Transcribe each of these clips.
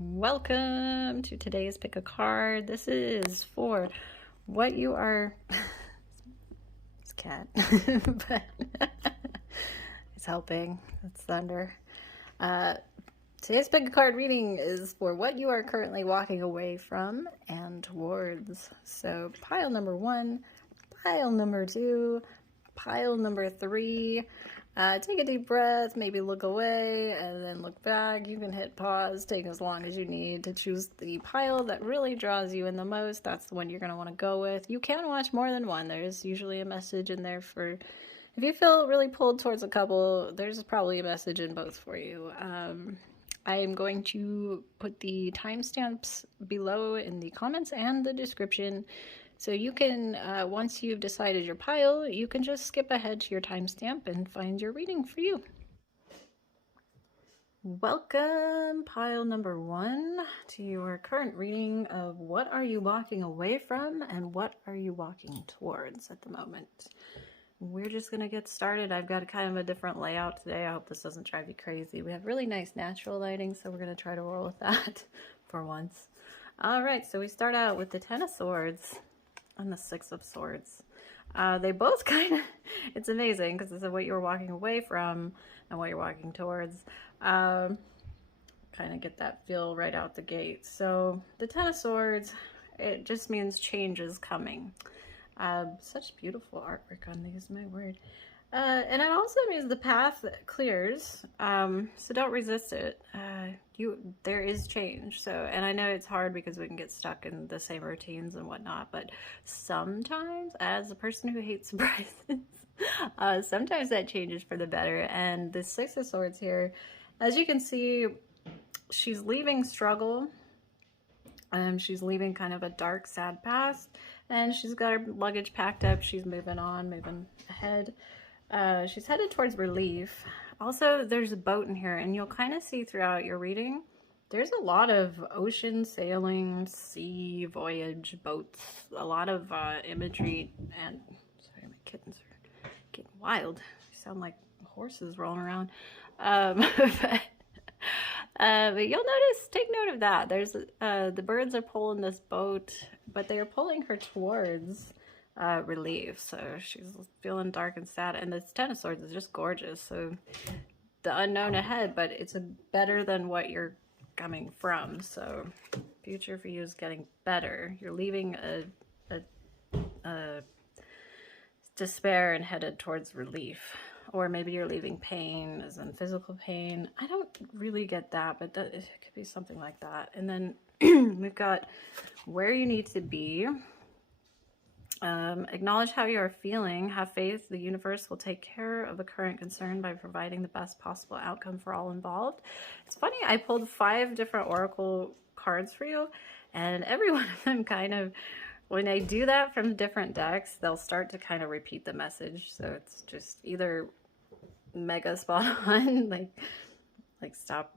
Welcome to today's pick a card. This is for what you are. It's cat, but it's helping. It's thunder. Today's pick a card reading is for what you are currently walking away from and towards. So pile number 1, pile number 2, pile number 3. Take a deep breath, maybe look away, and then look back. You can hit pause, take as long as you need to choose the pile that really draws you in the most. That's the one you're going to want to go with. You can watch more than one. There's usually a message in there for, if you feel really pulled towards a couple, there's probably a message in both for you. I am going to put the timestamps below in the comments and the description. So you can, once you've decided your pile, you can just skip ahead to your timestamp and find your reading for you. Welcome, pile number 1, to your current reading of what are you walking away from and what are you walking towards at the moment. We're just going to get started. I've got kind of a different layout today. I hope this doesn't drive you crazy. We have really nice natural lighting, so we're going to try to roll with that for once. All right, so we start out with the Ten of Swords and the Six of Swords. They both kind of, it's amazing because this is what you're walking away from and what you're walking towards. Kind of get that feel right out the gate. So the Ten of Swords, it just means change is coming. Such beautiful artwork on these, my word. And it also means the path clears, so don't resist it. There is change. So, and I know it's hard because we can get stuck in the same routines and whatnot, but sometimes, as a person who hates surprises, sometimes that changes for the better. And the Six of Swords here, as you can see, she's leaving struggle. She's leaving kind of a dark, sad past, and she's got her luggage packed up. She's moving on, moving ahead. She's headed towards relief. Also, there's a boat in here, and you'll kind of see throughout your reading, there's a lot of ocean sailing, sea voyage, boats, a lot of imagery, and sorry, my kittens are getting wild. They sound like horses rolling around. But you'll notice, take note of that. There's the birds are pulling this boat, but they are pulling her towards relief. So she's feeling dark and sad, and this Ten of Swords is just gorgeous. So the unknown ahead, but it's better than what you're coming from. So future for you is getting better. You're leaving a despair and headed towards relief. Or maybe you're leaving pain, as in physical pain. I don't really get that, but it could be something like that. And then we've got where you need to be. Acknowledge how you are feeling. Have faith the universe will take care of the current concern by providing the best possible outcome for all involved. It's funny, I pulled 5 different oracle cards for you, and every one of them kind of, when I do that from different decks, they'll start to kind of repeat the message. So it's just either mega spot on, like stop,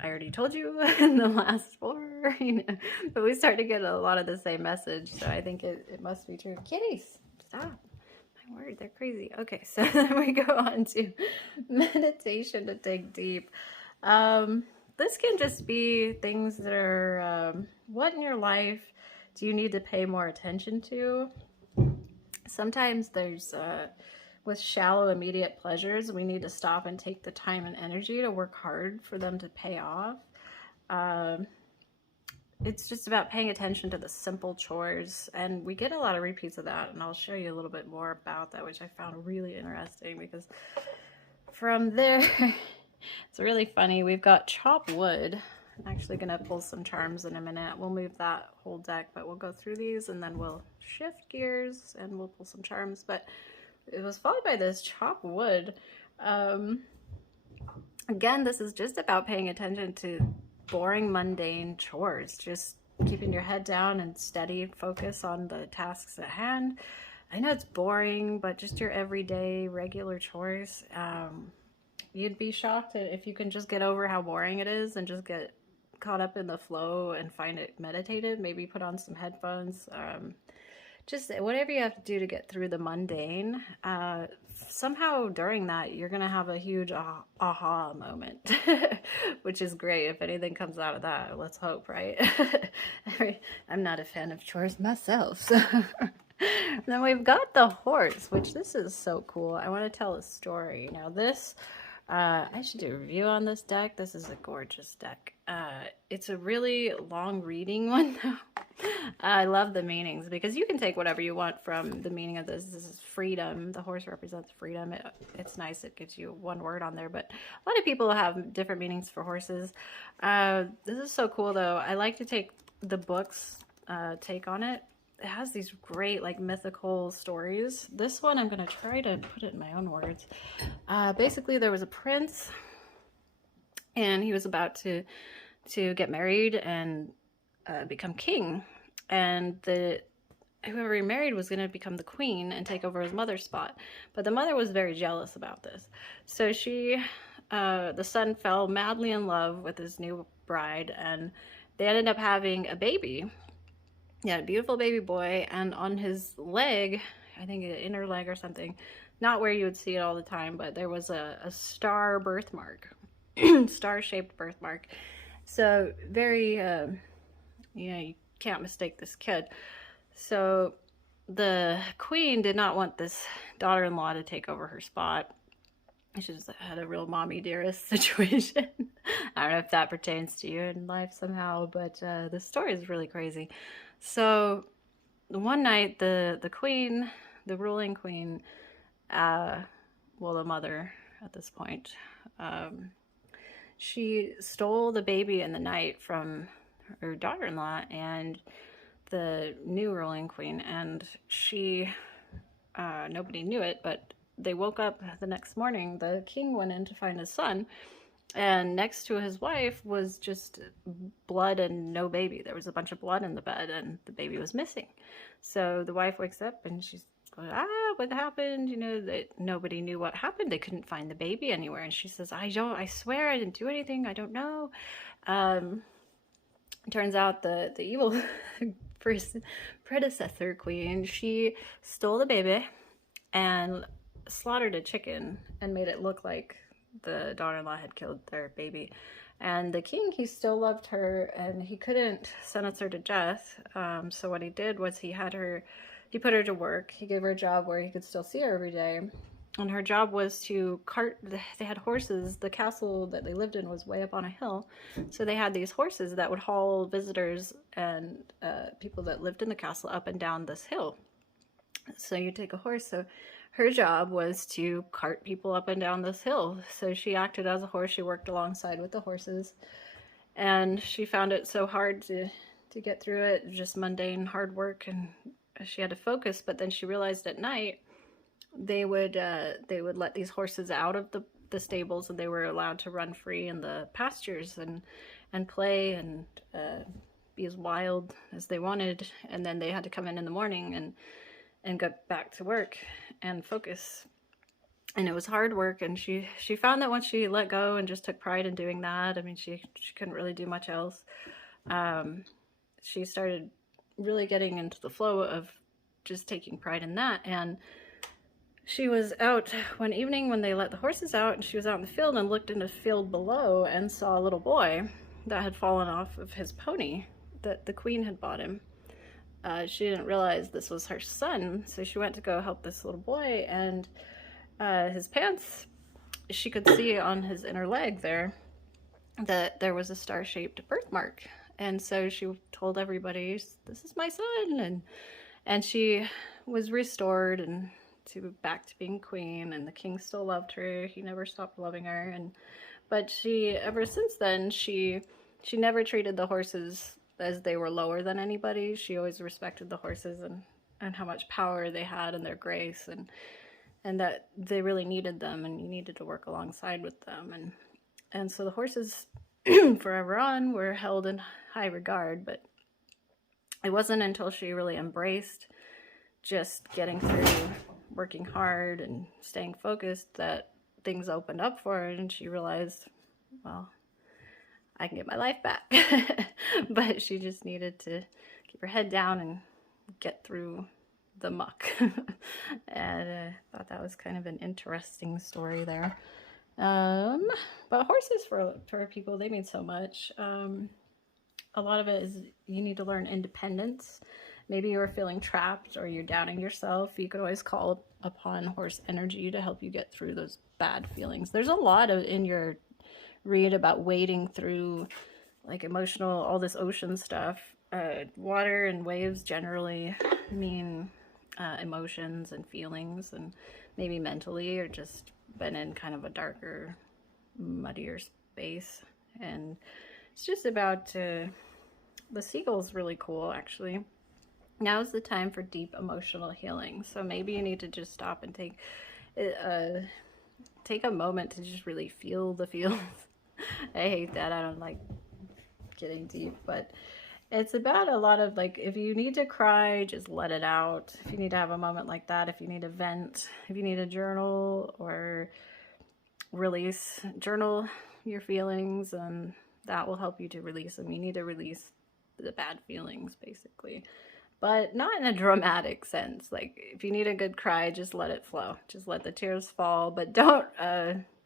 I already told you in the last 4, you know, but we start to get a lot of the same message. So I think it must be true. Kitties, stop. My word, they're crazy. Okay, so then we go on to meditation to dig deep. This can just be things that are, what in your life do you need to pay more attention to? Sometimes there's, with shallow, immediate pleasures, we need to stop and take the time and energy to work hard for them to pay off. It's just about paying attention to the simple chores, and we get a lot of repeats of that, and I'll show you a little bit more about that, which I found really interesting, because from there, it's really funny. We've got chop wood. I'm actually going to pull some charms in a minute. We'll move that whole deck, but we'll go through these, and then we'll shift gears, and we'll pull some charms. But it was followed by this chop wood. Again, this is just about paying attention to boring, mundane chores. Just keeping your head down and steady focus on the tasks at hand. I know it's boring, but just your everyday, regular chores. You'd be shocked if you can just get over how boring it is and just get caught up in the flow and find it meditative. Maybe put on some headphones. just whatever you have to do to get through the mundane, somehow during that, you're going to have a huge aha moment, which is great. If anything comes out of that, let's hope, right? I'm not a fan of chores myself, so. Then we've got the horse, which this is so cool. I want to tell a story. Now this, I should do a review on this deck. This is a gorgeous deck. It's a really long reading one though. I love the meanings because you can take whatever you want from the meaning of this. This is freedom. The horse represents freedom. It's nice. It gives you one word on there, but a lot of people have different meanings for horses. This is so cool though. I like to take the book's take on it. It has these great like mythical stories. This one I'm going to try to put it in my own words. Basically there was a prince and he was about to get married and become king, and whoever he married was going to become the queen and take over his mother's spot. But the mother was very jealous about this. So the son fell madly in love with his new bride, and they ended up having a baby. Yeah, a beautiful baby boy, and on his leg, I think an inner leg or something, not where you would see it all the time, but there was a star birthmark, star-shaped birthmark. So very, you can't mistake this kid. So the queen did not want this daughter-in-law to take over her spot. She just had a real mommy dearest situation. I don't know if that pertains to you in life somehow, but the story is really crazy. So one night the queen, the ruling queen, well, the mother at this point, she stole the baby in the night from her daughter-in-law and the new ruling queen, and nobody knew it, but they woke up the next morning. The king went in to find his son, and next to his wife was just blood and no baby. There was a bunch of blood in the bed and the baby was missing. So the wife wakes up and she's going, what happened? That nobody knew what happened. They couldn't find the baby anywhere. And she says, I swear I didn't do anything. I don't know. Turns out the evil predecessor queen, she stole the baby and slaughtered a chicken and made it look like the daughter-in-law had killed their baby. And the king, he still loved her and he couldn't sentence her to death. So what he did was he put her to work. He gave her a job where he could still see her every day. And her job was to cart, they had horses. The castle that they lived in was way up on a hill. So they had these horses that would haul visitors and people that lived in the castle up and down this hill. So you take a horse. So her job was to cart people up and down this hill. So she acted as a horse. She worked alongside with the horses. And she found it so hard to get through it, just mundane, hard work. And she had to focus. But then she realized at night, they would let these horses out of the stables, and they were allowed to run free in the pastures and play and be as wild as they wanted. And then they had to come in the morning and get back to work and focus. And it was hard work, and she found that once she let go and just took pride in doing that, I mean, she couldn't really do much else. She started really getting into the flow of just taking pride in that. And she was out one evening when they let the horses out, and she was out in the field and looked in the field below and saw a little boy that had fallen off of his pony that the queen had bought him. She didn't realize this was her son, so she went to go help this little boy, and his pants, she could see on his inner leg there that there was a star-shaped birthmark. And so she told everybody, this is my son, and she was restored and back to being queen, and the king still loved her. He never stopped loving her, but she, ever since then, she never treated the horses as they were lower than anybody. She always respected the horses and how much power they had and their grace, and that they really needed them, and you needed to work alongside with them. And so the horses forever on were held in high regard, but it wasn't until she really embraced just getting through working hard and staying focused that things opened up for her, and she realized, well, I can get my life back. But she just needed to keep her head down and get through the muck. And I thought that was kind of an interesting story there. But horses for people, they mean so much. A lot of it is you need to learn independence. Maybe you're feeling trapped or you're doubting yourself. You could always call upon horse energy to help you get through those bad feelings. There's a lot of in your read about wading through like emotional, all this ocean stuff. Water and waves generally mean emotions and feelings, and maybe mentally or just been in kind of a darker, muddier space. And it's just about the seagull's really cool, actually. Now's the time for deep emotional healing. So maybe you need to just stop and take a moment to just really feel the feels. I hate that. I don't like getting deep, but it's about a lot of like, if you need to cry, just let it out. If you need to have a moment like that, if you need a vent, if you need a journal or release, journal your feelings, and that will help you to release them. You need to release the bad feelings, basically, but not in a dramatic sense. Like if you need a good cry, just let it flow. Just let the tears fall, but don't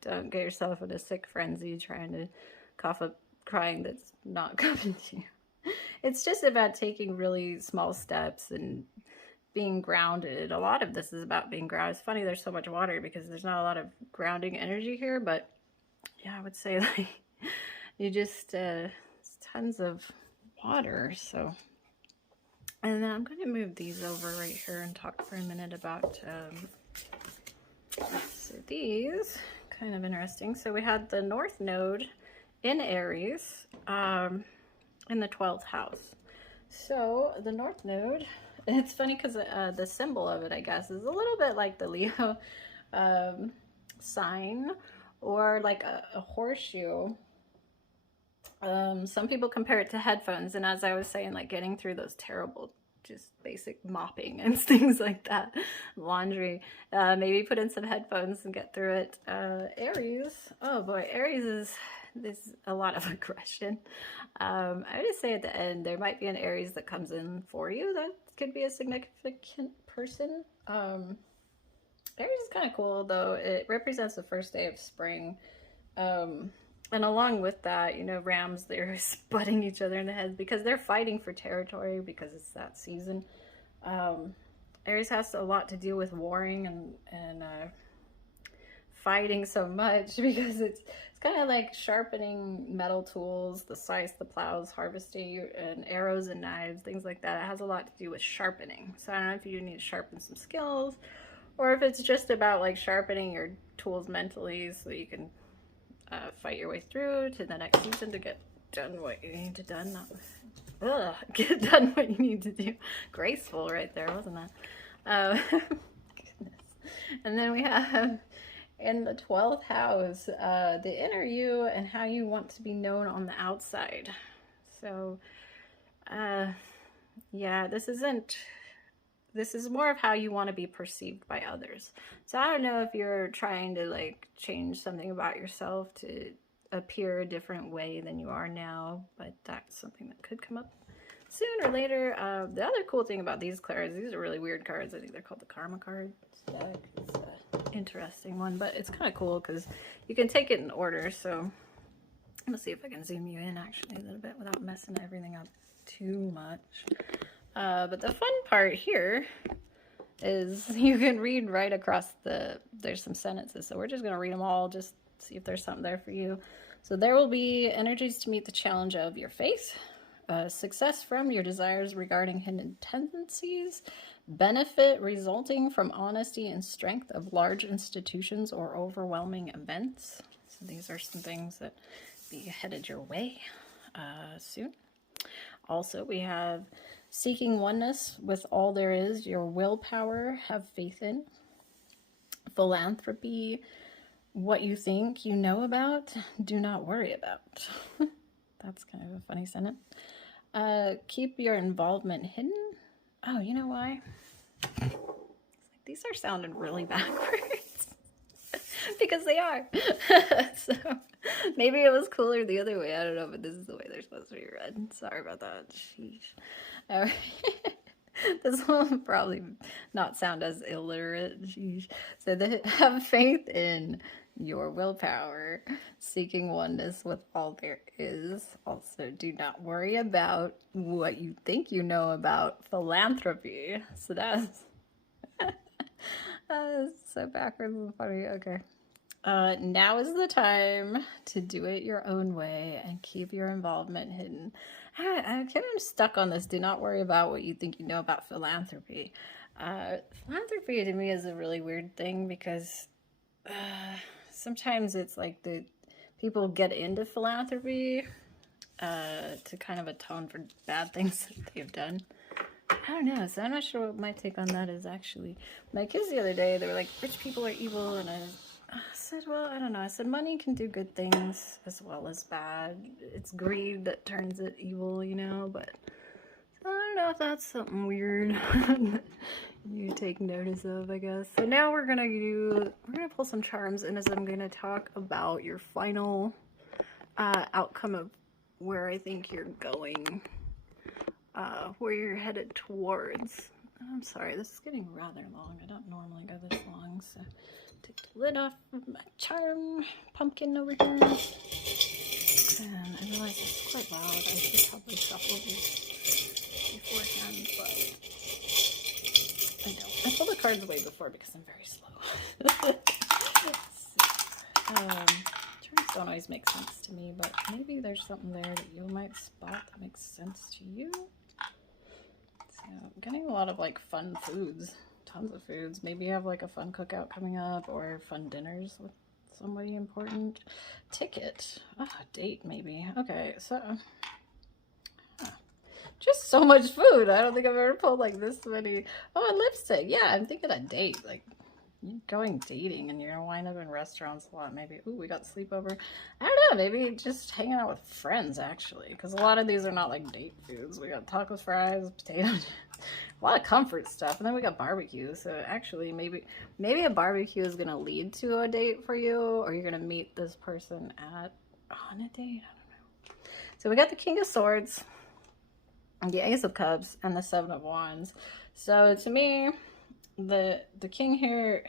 get yourself in a sick frenzy trying to cough up crying that's not coming to you. It's just about taking really small steps and being grounded. A lot of this is about being grounded. It's funny there's so much water because there's not a lot of grounding energy here, but yeah, I would say like you just tons of water. So, and then I'm going to move these over right here and talk for a minute about so these kind of interesting. So we had the North Node in Aries in the 12th house. So the North Node, it's funny because the symbol of it, I guess, is a little bit like the Leo sign, or like a horseshoe. Some people compare it to headphones, and as I was saying, like getting through those terrible, just basic mopping and things like that, laundry, maybe put in some headphones and get through it. Aries, oh boy, Aries there's a lot of aggression. I would just say at the end, there might be an Aries that comes in for you that could be a significant person. Aries is kind of cool, though. It represents the first day of spring. And along with that, you know, rams, they're butting each other in the head because they're fighting for territory because it's that season. Aries has a lot to do with warring and fighting so much because it's kind of like sharpening metal tools, the scythe, the plows, harvesting, and arrows and knives, things like that. It has a lot to do with sharpening. So I don't know if you need to sharpen some skills, or if it's just about like sharpening your tools mentally so you can fight your way through to the next season to get done what you need to done. Get done what you need to do. Graceful right there, wasn't that? Goodness. And then we have in the 12th house, the inner you and how you want to be known on the outside. So, yeah, this is more of how you want to be perceived by others. So I don't know if you're trying to like change something about yourself to appear a different way than you are now, but that's something that could come up sooner or later. The other cool thing about these cards, these are really weird cards. I think they're called the Karma cards. It's an interesting one, but it's kind of cool because you can take it in order. So let's see if I can zoom you in actually a little bit without messing everything up too much. But the fun part here is you can read right across there's some sentences. So we're just going to read them all, just see if there's something there for you. So there will be energies to meet the challenge of your faith, success from your desires regarding hidden tendencies, benefit resulting from honesty and strength of large institutions or overwhelming events. So these are some things that be headed your way soon. Also, we have seeking oneness with all there is, your willpower, have faith in. Philanthropy, what you think you know about, do not worry about. That's kind of a funny sentence. Keep your involvement hidden. Oh, you know why? These are sounding really backwards. Because they are. So maybe it was cooler the other way. I don't know, but this is the way they're supposed to be read. Sorry about that. Sheesh. All right. This will probably not sound as illiterate. So they have faith in your willpower, seeking oneness with all there is. Also, do not worry about what you think you know about philanthropy. So that's so backwards and funny. Okay. Now is the time to do it your own way and keep your involvement hidden. I kind of stuck on this. Do not worry about what you think you know about philanthropy. Philanthropy to me is a really weird thing because sometimes it's like the people get into philanthropy to kind of atone for bad things that they've done. I don't know, so I'm not sure what my take on that is actually. My kids the other day, they were like, rich people are evil, and I said, well, I don't know. I said, money can do good things as well as bad. It's greed that turns it evil, you know, but I don't know if that's something weird you take notice of, I guess. So now we're gonna pull some charms, and as I'm gonna talk about your final outcome of where I think you're going, where you're headed towards. I'm sorry, this is getting rather long. I don't normally go this long, so take the lid off of my charm pumpkin over here. And I realize it's quite loud. I should probably shuffle these beforehand, but I don't. I pulled the cards away before because I'm very slow. Charms don't always make sense to me, but maybe there's something there that you might spot that makes sense to you. So I'm getting a lot of like fun foods, tons of foods. Maybe you have like a fun cookout coming up or fun dinners with somebody important. Ticket, date maybe. Okay, so just so much food. I don't think I've ever pulled like this many. Oh, and lipstick. Yeah, I'm thinking a date. Like you're going dating and you're gonna wind up in restaurants a lot. Maybe. Ooh, we got sleepover. I don't know. Maybe just hanging out with friends actually, because a lot of these are not like date foods. We got tacos, fries, potatoes, a lot of comfort stuff, and then we got barbecue. So actually, maybe a barbecue is gonna lead to a date for you, or you're gonna meet this person on a date. I don't know. So we got the King of Swords, the Ace of Cups, and the Seven of Wands. So to me, the king here,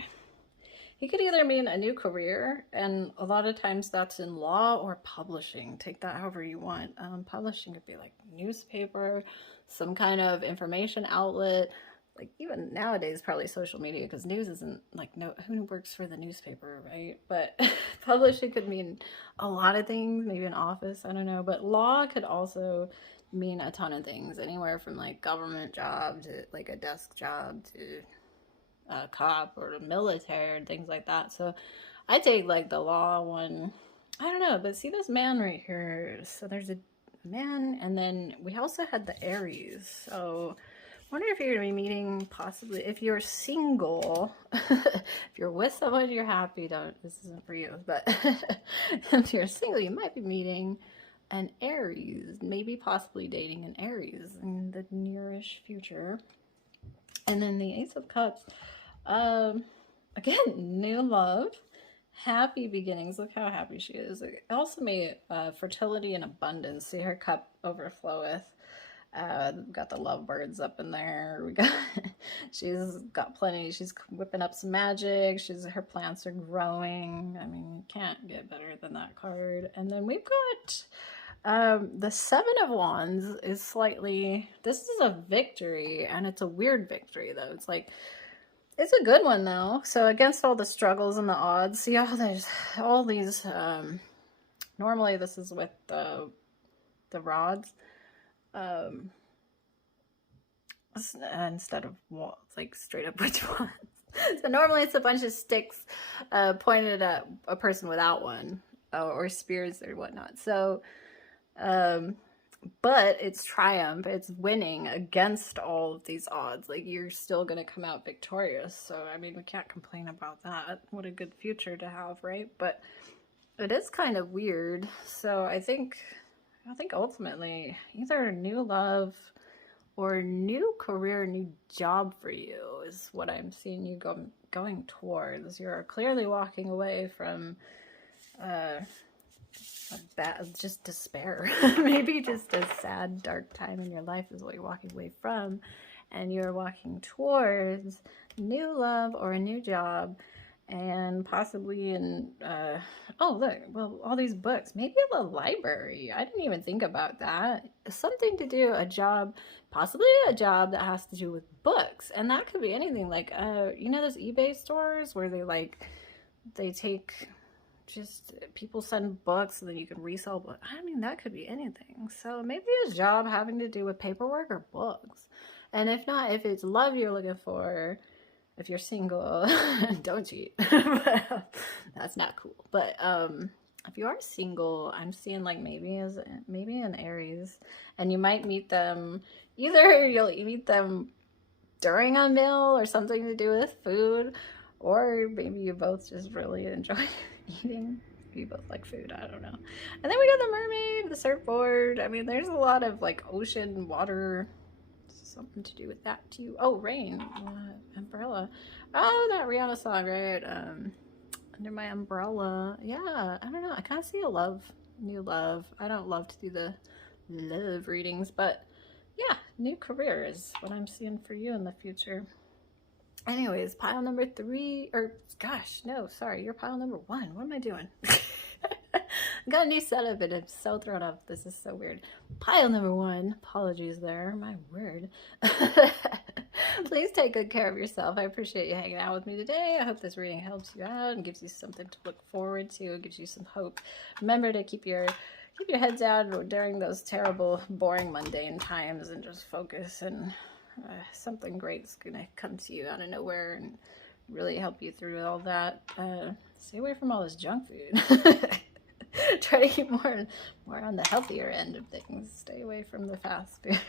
he could either mean a new career, and a lot of times that's in law or publishing. Take that however you want. Publishing could be like newspaper, some kind of information outlet, like even nowadays probably social media, because news isn't like, no, who works for the newspaper, right? But publishing could mean a lot of things, maybe an office, I don't know. But law could also mean a ton of things, anywhere from like government job to like a desk job to a cop or the military and things like that. So I take like the law one. I don't know, but see this man right here. So there's a man, and then we also had the Aries. So I wonder if you're gonna be meeting, possibly if you're single, if you're with someone you're happy, this isn't for you, but if you're single, you might be meeting an Aries, maybe possibly dating an Aries in the nearish future. And then the Ace of Cups, again, new love, happy beginnings. Look how happy she is. It also made fertility and abundance. See, her cup overfloweth. Got the lovebirds up in there. She's got plenty. She's whipping up some magic. Her plants are growing. I mean, you can't get better than that card. And then we've got the Seven of Wands is slightly, this is a victory, and it's a weird victory though. It's like, it's a good one though. So against all the struggles and the odds, see how there's all these, normally this is with the rods, instead of walls, like straight up witch wands. So normally it's a bunch of sticks pointed at a person without one, or spears or whatnot. So but it's triumph, it's winning against all of these odds. Like, you're still gonna come out victorious. So I mean, we can't complain about that. What a good future to have, right? But it is kind of weird. So I think ultimately either new love or new career, new job for you is what I'm seeing you going towards. You're clearly walking away from just despair. Maybe just a sad, dark time in your life is what you're walking away from. and you're walking towards new love or a new job, and possibly in oh look, well, all these books, maybe the library. I didn't even think about that. Something to do, a job, possibly a job that has to do with books, and that could be anything. Like you know those eBay stores where they take, just people send books and then you can resell books. I mean, that could be anything. So maybe a job having to do with paperwork or books. And if not, if it's love you're looking for, if you're single, don't cheat. That's not cool. But if you are single, I'm seeing like maybe an Aries, and you might meet them. Either you'll meet them during a meal or something to do with food, or maybe you both just really enjoy eating. You both like food, I don't know. And then we got the mermaid, the surfboard. I mean, there's a lot of like ocean, water, something to do with that too. Oh, rain, umbrella. Oh, that Rihanna song, right? Under my umbrella. Yeah, I don't know. I kind of see a love, new love. I don't love to do the love readings, but yeah, new career is what I'm seeing for you in the future. Anyways, pile number 3, or gosh, no, sorry, you're pile number 1. What am I doing? Got a new setup and I'm so thrown off. This is so weird. Pile number 1, apologies there, my word. Please take good care of yourself. I appreciate you hanging out with me today. I hope this reading helps you out and gives you something to look forward to. It gives you some hope. Remember to keep your heads down during those terrible, boring, mundane times, and just focus, and something great is gonna come to you out of nowhere and really help you through all that. Stay away from all this junk food. Try to keep more on the healthier end of things. Stay away from the fast food.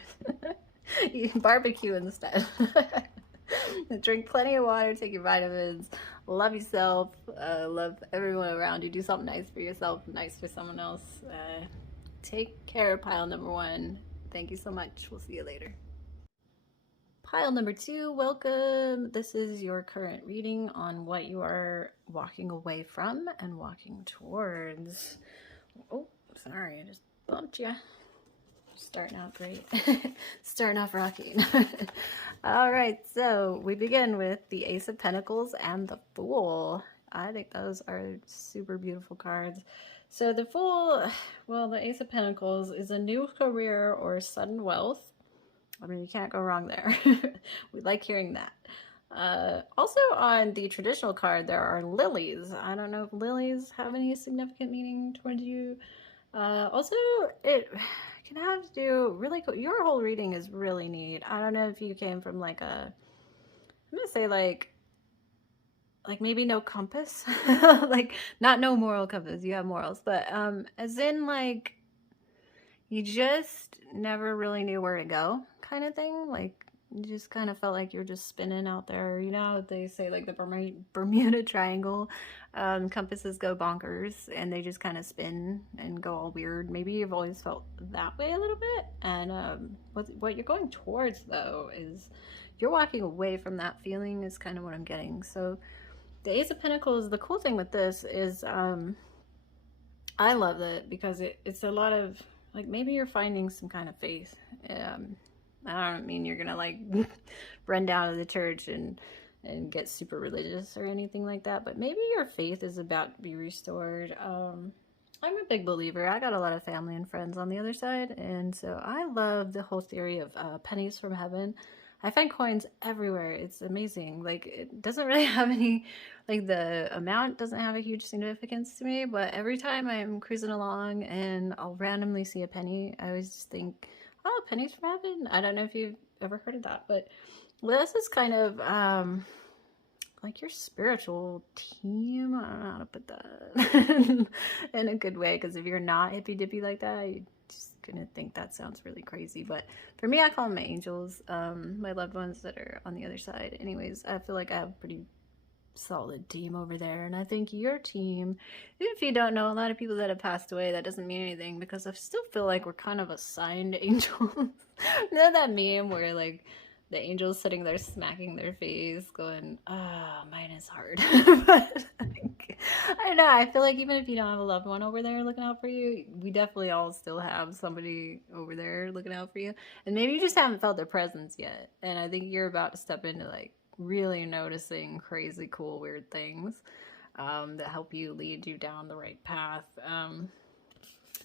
You can barbecue instead. Drink plenty of water, take your vitamins, love yourself, love everyone around you. Do something nice for yourself, nice for someone else. Take care, pile number 1. Thank you so much. We'll see you later. Pile number 2, welcome. This is your current reading on what you are walking away from and walking towards. Oh, sorry, I just bumped you. Starting out great. Starting off rocking. All right, so we begin with the Ace of Pentacles and the Fool. I think those are super beautiful cards. So the Fool, well, the Ace of Pentacles is a new career or sudden wealth. I mean, you can't go wrong there. We like hearing that. Also on the traditional card, there are lilies. I don't know if lilies have any significant meaning towards you. Also, it can have to do really cool. Your whole reading is really neat. I don't know if you came from like I'm gonna say like maybe no compass, like not no moral compass. You have morals, but as in like you just never really knew where to go, kind of thing. Like you just kind of felt like you're just spinning out there. You know, they say like the Bermuda Triangle, compasses go bonkers and they just kind of spin and go all weird. Maybe you've always felt that way a little bit. And what you're going towards though is you're walking away from that feeling is kind of what I'm getting. So the Ace of Pentacles, the cool thing with this is I love it because it's a lot of like maybe you're finding some kind of faith. I don't mean you're gonna like run down to the church and get super religious or anything like that, but maybe your faith is about to be restored. I'm a big believer. I got a lot of family and friends on the other side, and so I love the whole theory of pennies from heaven. I find coins everywhere. It's amazing. Like it doesn't really have any, like the amount doesn't have a huge significance to me, but every time I'm cruising along and I'll randomly see a penny, I always just think, oh, pennies from heaven. I don't know if you've ever heard of that, but this is kind of like your spiritual team. I don't know how to put that in a good way, because if you're not hippy dippy like that, you're just gonna think that sounds really crazy. But for me, I call them my angels, my loved ones that are on the other side. Anyways, I feel like I have a pretty solid team over there, and I think your team, even if you don't know a lot of people that have passed away, that doesn't mean anything, because I still feel like we're kind of assigned angels. You know that meme where like the angel's sitting there smacking their face, going, "Ah, oh, mine is hard." But I don't know. I feel like even if you don't have a loved one over there looking out for you, we definitely all still have somebody over there looking out for you. And maybe you just haven't felt their presence yet. And I think you're about to step into like really noticing crazy, cool, weird things that help you lead you down the right path.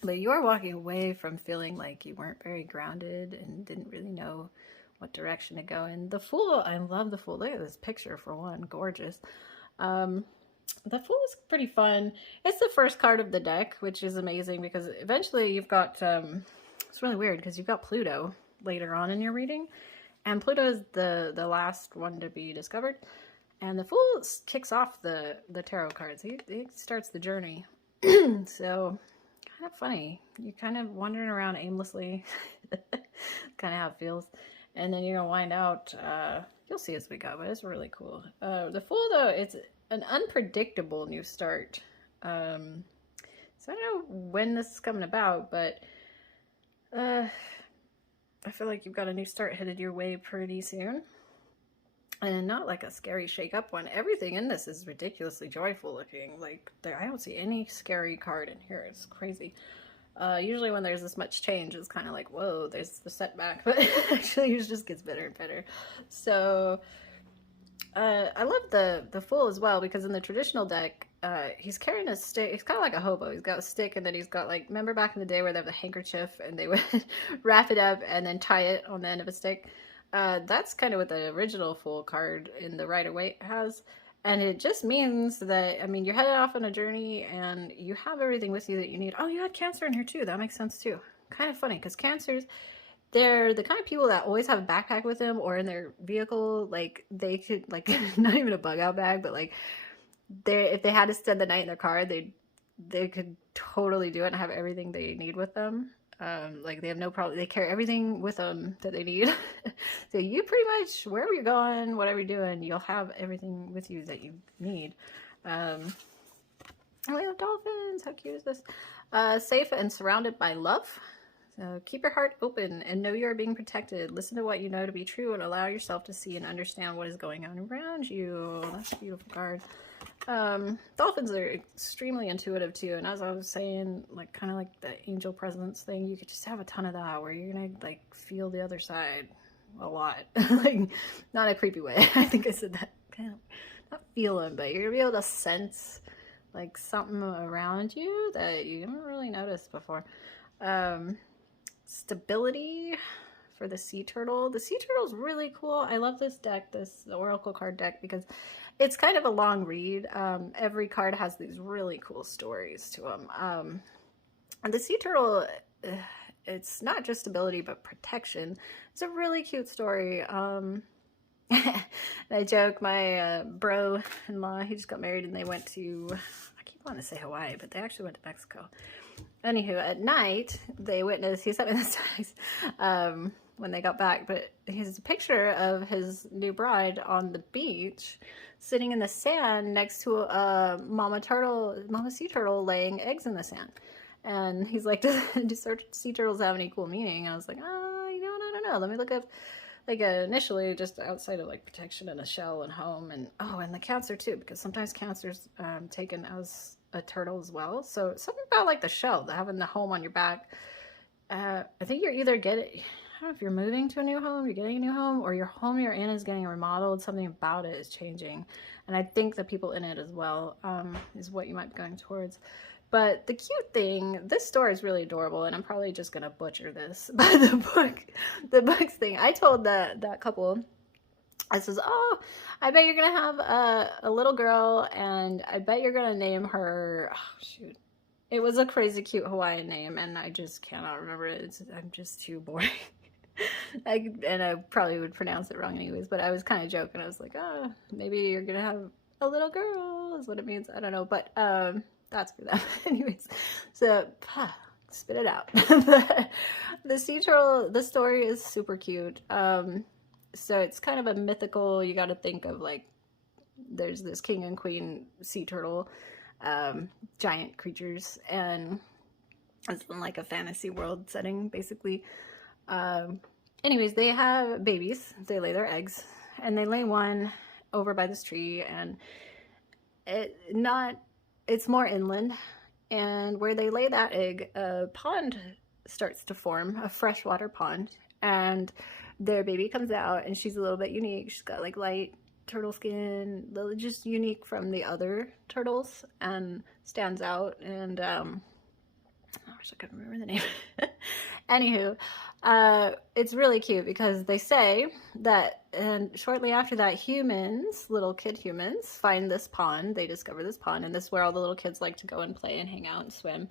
But you're walking away from feeling like you weren't very grounded and didn't really know what direction to go in. The Fool, I love the Fool. Look at this picture for one, gorgeous. The Fool is pretty fun. It's the first card of the deck, which is amazing because eventually you've got, it's really weird because you've got Pluto later on in your reading. And Pluto is the last one to be discovered. And the Fool kicks off the tarot cards. He starts the journey. So, kind of funny. You're kind of wandering around aimlessly. Kind of how it feels. And then you're going to wind out, you'll see as we go, but it's really cool. The Fool, though, it's an unpredictable new start. So I don't know when this is coming about, but I feel like you've got a new start headed your way pretty soon. And not like a scary shake-up one. Everything in this is ridiculously joyful looking. Like, I don't see any scary card in here. It's crazy. Usually when there's this much change, it's kind of like, whoa, there's the setback. But actually, it just gets better and better. So, I love the Fool as well, because in the traditional deck, he's carrying a stick. He's kind of like a hobo. He's got a stick, and then he's got, like, remember back in the day where they have the handkerchief, and they would wrap it up and then tie it on the end of a stick? That's kind of what the original Fool card in the Rider-Waite has. And it just means that, I mean, you're headed off on a journey and you have everything with you that you need. Oh, you had Cancer in here too. That makes sense too. Kind of funny because Cancers, they're the kind of people that always have a backpack with them or in their vehicle. Like, they could, like, not even a bug out bag, but like, if they had to spend the night in their car, they could totally do it and have everything they need with them. Like, they have no problem. They carry everything with them that they need. So you pretty much, wherever you're going, whatever you're doing, you'll have everything with you that you need. And we have dolphins. How cute is this? Safe and surrounded by love. So keep your heart open and know you are being protected. Listen to what you know to be true and allow yourself to see and understand what is going on around you. That's a beautiful card. Dolphins are extremely intuitive too, and as I was saying, like, kind of like the angel presence thing, you could just have a ton of that where you're gonna like feel the other side a lot. Like, not in a creepy way. I think I said that, kind of not feeling, but you're gonna be able to sense like something around you that you haven't really noticed before. Stability for the Sea Turtle. The Sea Turtle is really cool. I love this deck, the Oracle card deck, because it's kind of a long read. Every card has these really cool stories to them. And the Sea Turtle, it's not just stability, but protection. It's a really cute story. And I joke, my bro-in-law, he just got married and they went to, I keep wanting to say Hawaii, but they actually went to Mexico. Anywho, at night, they witnessed, he sent me this text, when they got back, but here's a picture of his new bride on the beach, sitting in the sand next to a mama sea turtle laying eggs in the sand. And he's like, do sea turtles have any cool meaning? And I was like, I don't know. Let me look up, like, initially just outside of like protection in a shell and home, and and the Cancer too, because sometimes Cancer's taken as a turtle as well. So something about like the shell, having the home on your back. I think you're either getting, I don't know if you're moving to a new home, you're getting a new home, or your home you're in is getting remodeled. Something about it is changing. And I think the people in it as well is what you might be going towards. But the cute thing, this story is really adorable, and I'm probably just going to butcher this. But the books thing, I told that couple, I says, oh, I bet you're going to have a little girl, and I bet you're going to name her, oh, shoot. It was a crazy cute Hawaiian name, and I just cannot remember it. I'm just too boring. And I probably would pronounce it wrong anyways, but I was kind of joking. I was like, oh, maybe you're going to have a little girl is what it means. I don't know, but that's for them. Anyways, so spit it out. The sea turtle, the story is super cute. So it's kind of a mythical, you got to think of like, there's this king and queen sea turtle, giant creatures, and it's in like a fantasy world setting, basically. anyways, they have babies. They lay their eggs, and they lay one over by this tree, and it's more inland. And where they lay that egg, a pond starts to form, a freshwater pond, and their baby comes out, and she's a little bit unique. She's got like light turtle skin, just unique from the other turtles, and stands out. And I wish I could remember the name. Anywho, it's really cute because they say that, and shortly after that, humans, little kid humans, find this pond. They discover this pond, and this is where all the little kids like to go and play and hang out and swim.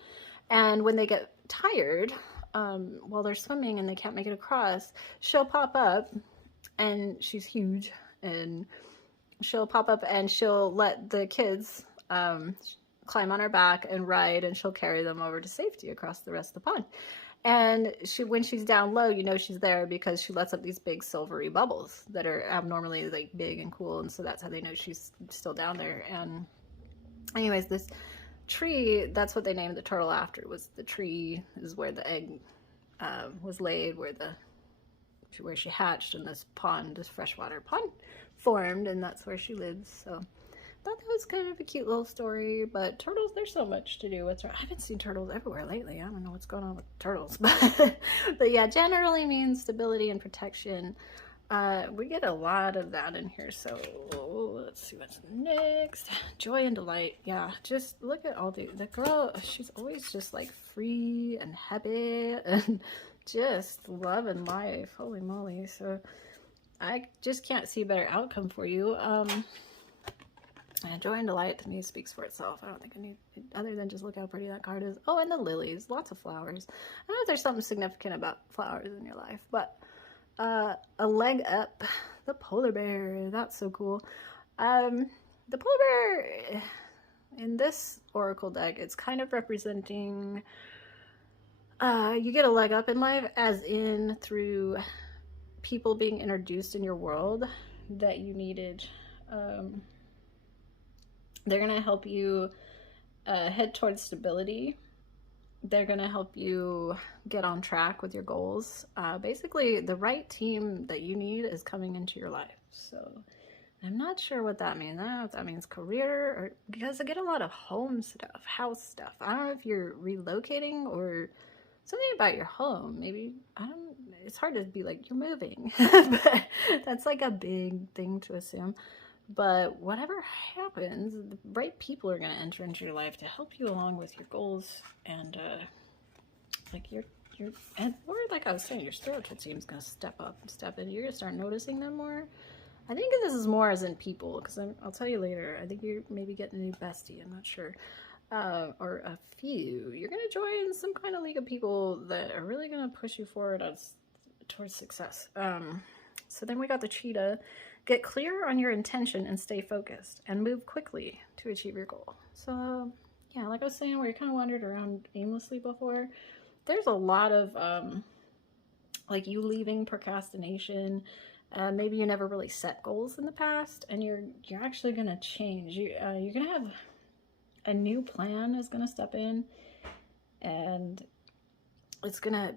And when they get tired, while they're swimming and they can't make it across, she'll pop up, and she's huge, and she'll pop up and she'll let the kids climb on her back and ride, and she'll carry them over to safety across the rest of the pond. And when she's down low, you know she's there because she lets up these big silvery bubbles that are abnormally like big and cool, and so that's how they know she's still down there. And anyways, this tree, that's what they named the turtle after, was the tree is where the egg was laid, where she hatched, and this pond, this freshwater pond formed, and that's where she lives. So I thought that was kind of a cute little story. But turtles, there's so much to do. I haven't seen turtles everywhere lately. I don't know what's going on with turtles, but yeah, generally means stability and protection. We get a lot of that in here. So let's see what's next. Joy and delight. Yeah, just look at all the girl. She's always just like free and happy and just loving life. Holy moly. So I just can't see a better outcome for you. Joy and delight to me speaks for itself. I don't think I need, other than just look how pretty that card is. Oh, and the lilies, lots of flowers. I don't know if there's something significant about flowers in your life, but a leg up, the polar bear, that's so cool. The polar bear in this oracle deck, it's kind of representing you get a leg up in life, as in through people being introduced in your world that you needed. They're going to help you head towards stability. They're going to help you get on track with your goals. Basically, the right team that you need is coming into your life. So I'm not sure what that means. I don't know if that means career, or because I get a lot of home stuff, house stuff. I don't know if you're relocating or something about your home. Maybe, it's hard to be like, you're moving. But that's like a big thing to assume. But whatever happens, the right people are going to enter into your life to help you along with your goals, and or like I was saying, your spiritual team's going to step in. You're going to start noticing them more. I think this is more as in people, because I'll tell you later. I think you're maybe getting a new bestie. I'm not sure. Or a few. You're going to join some kind of league of people that are really going to push you forward towards success. So then we got the cheetah. Get clear on your intention and stay focused, and move quickly to achieve your goal. So yeah, like I was saying, where you kind of wandered around aimlessly before, there's a lot of like you leaving procrastination. Maybe you never really set goals in the past, and you're actually going to change. You're going to have a new plan is going to step in, and it's going to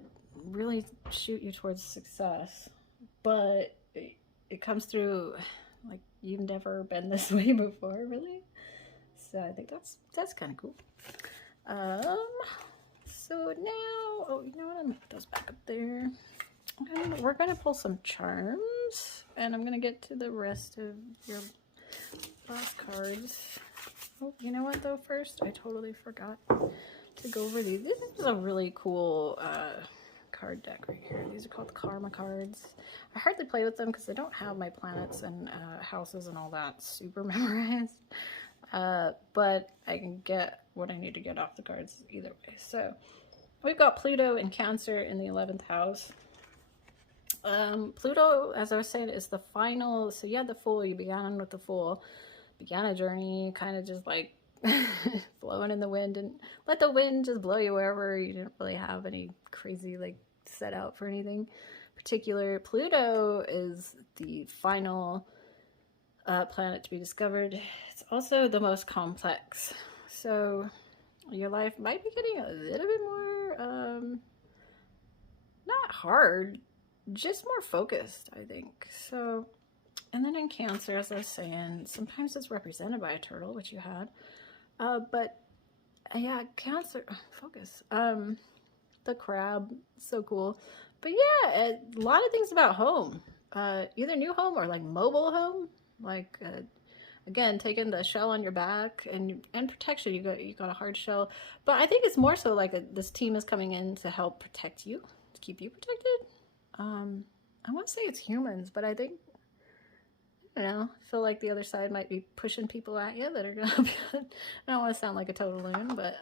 really shoot you towards success. But it comes through like you've never been this way before, really. So I think that's kind of cool. So now, oh, you know what? I'm gonna put those back up there. We're gonna pull some charms, and I'm gonna get to the rest of your last cards. Oh, you know what though? First, I totally forgot to go over these. This is a really cool card deck right here. These are called Karma cards. I hardly play with them because I don't have my planets and houses and all that super memorized. But I can get what I need to get off the cards either way. So we've got Pluto in Cancer in the 11th house. Pluto, as I was saying, is the final. So you had the Fool. You began with the Fool. Began a journey, kind of just like blowing in the wind, and let the wind just blow you wherever. You didn't really have any crazy like set out for anything particular. Pluto is the final planet to be discovered. It's also the most complex. So your life might be getting a little bit more not hard, just more focused, I think. So, and then in Cancer, as I was saying, sometimes it's represented by a turtle, which you had. But yeah, Cancer, focus. The crab, so cool. But yeah, a lot of things about home. Either new home or like mobile home. Like, again, taking the shell on your back and protection. You got a hard shell. But I think it's more so like this team is coming in to help protect you, to keep you protected. I want to say it's humans, but I think, I don't know, I feel like the other side might be pushing people at you that are gonna help you. I don't want to sound like a total loon, but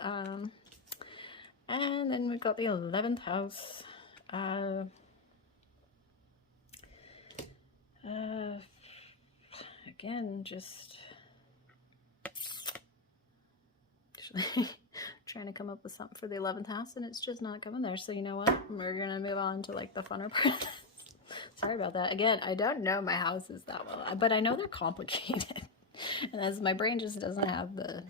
and then we've got the 11th house. Again, just trying to come up with something for the 11th house, and it's just not coming there. So you know what? We're gonna move on to like the funner part. Sorry about that. Again, I don't know my houses that well, but I know they're complicated. And as my brain just doesn't have the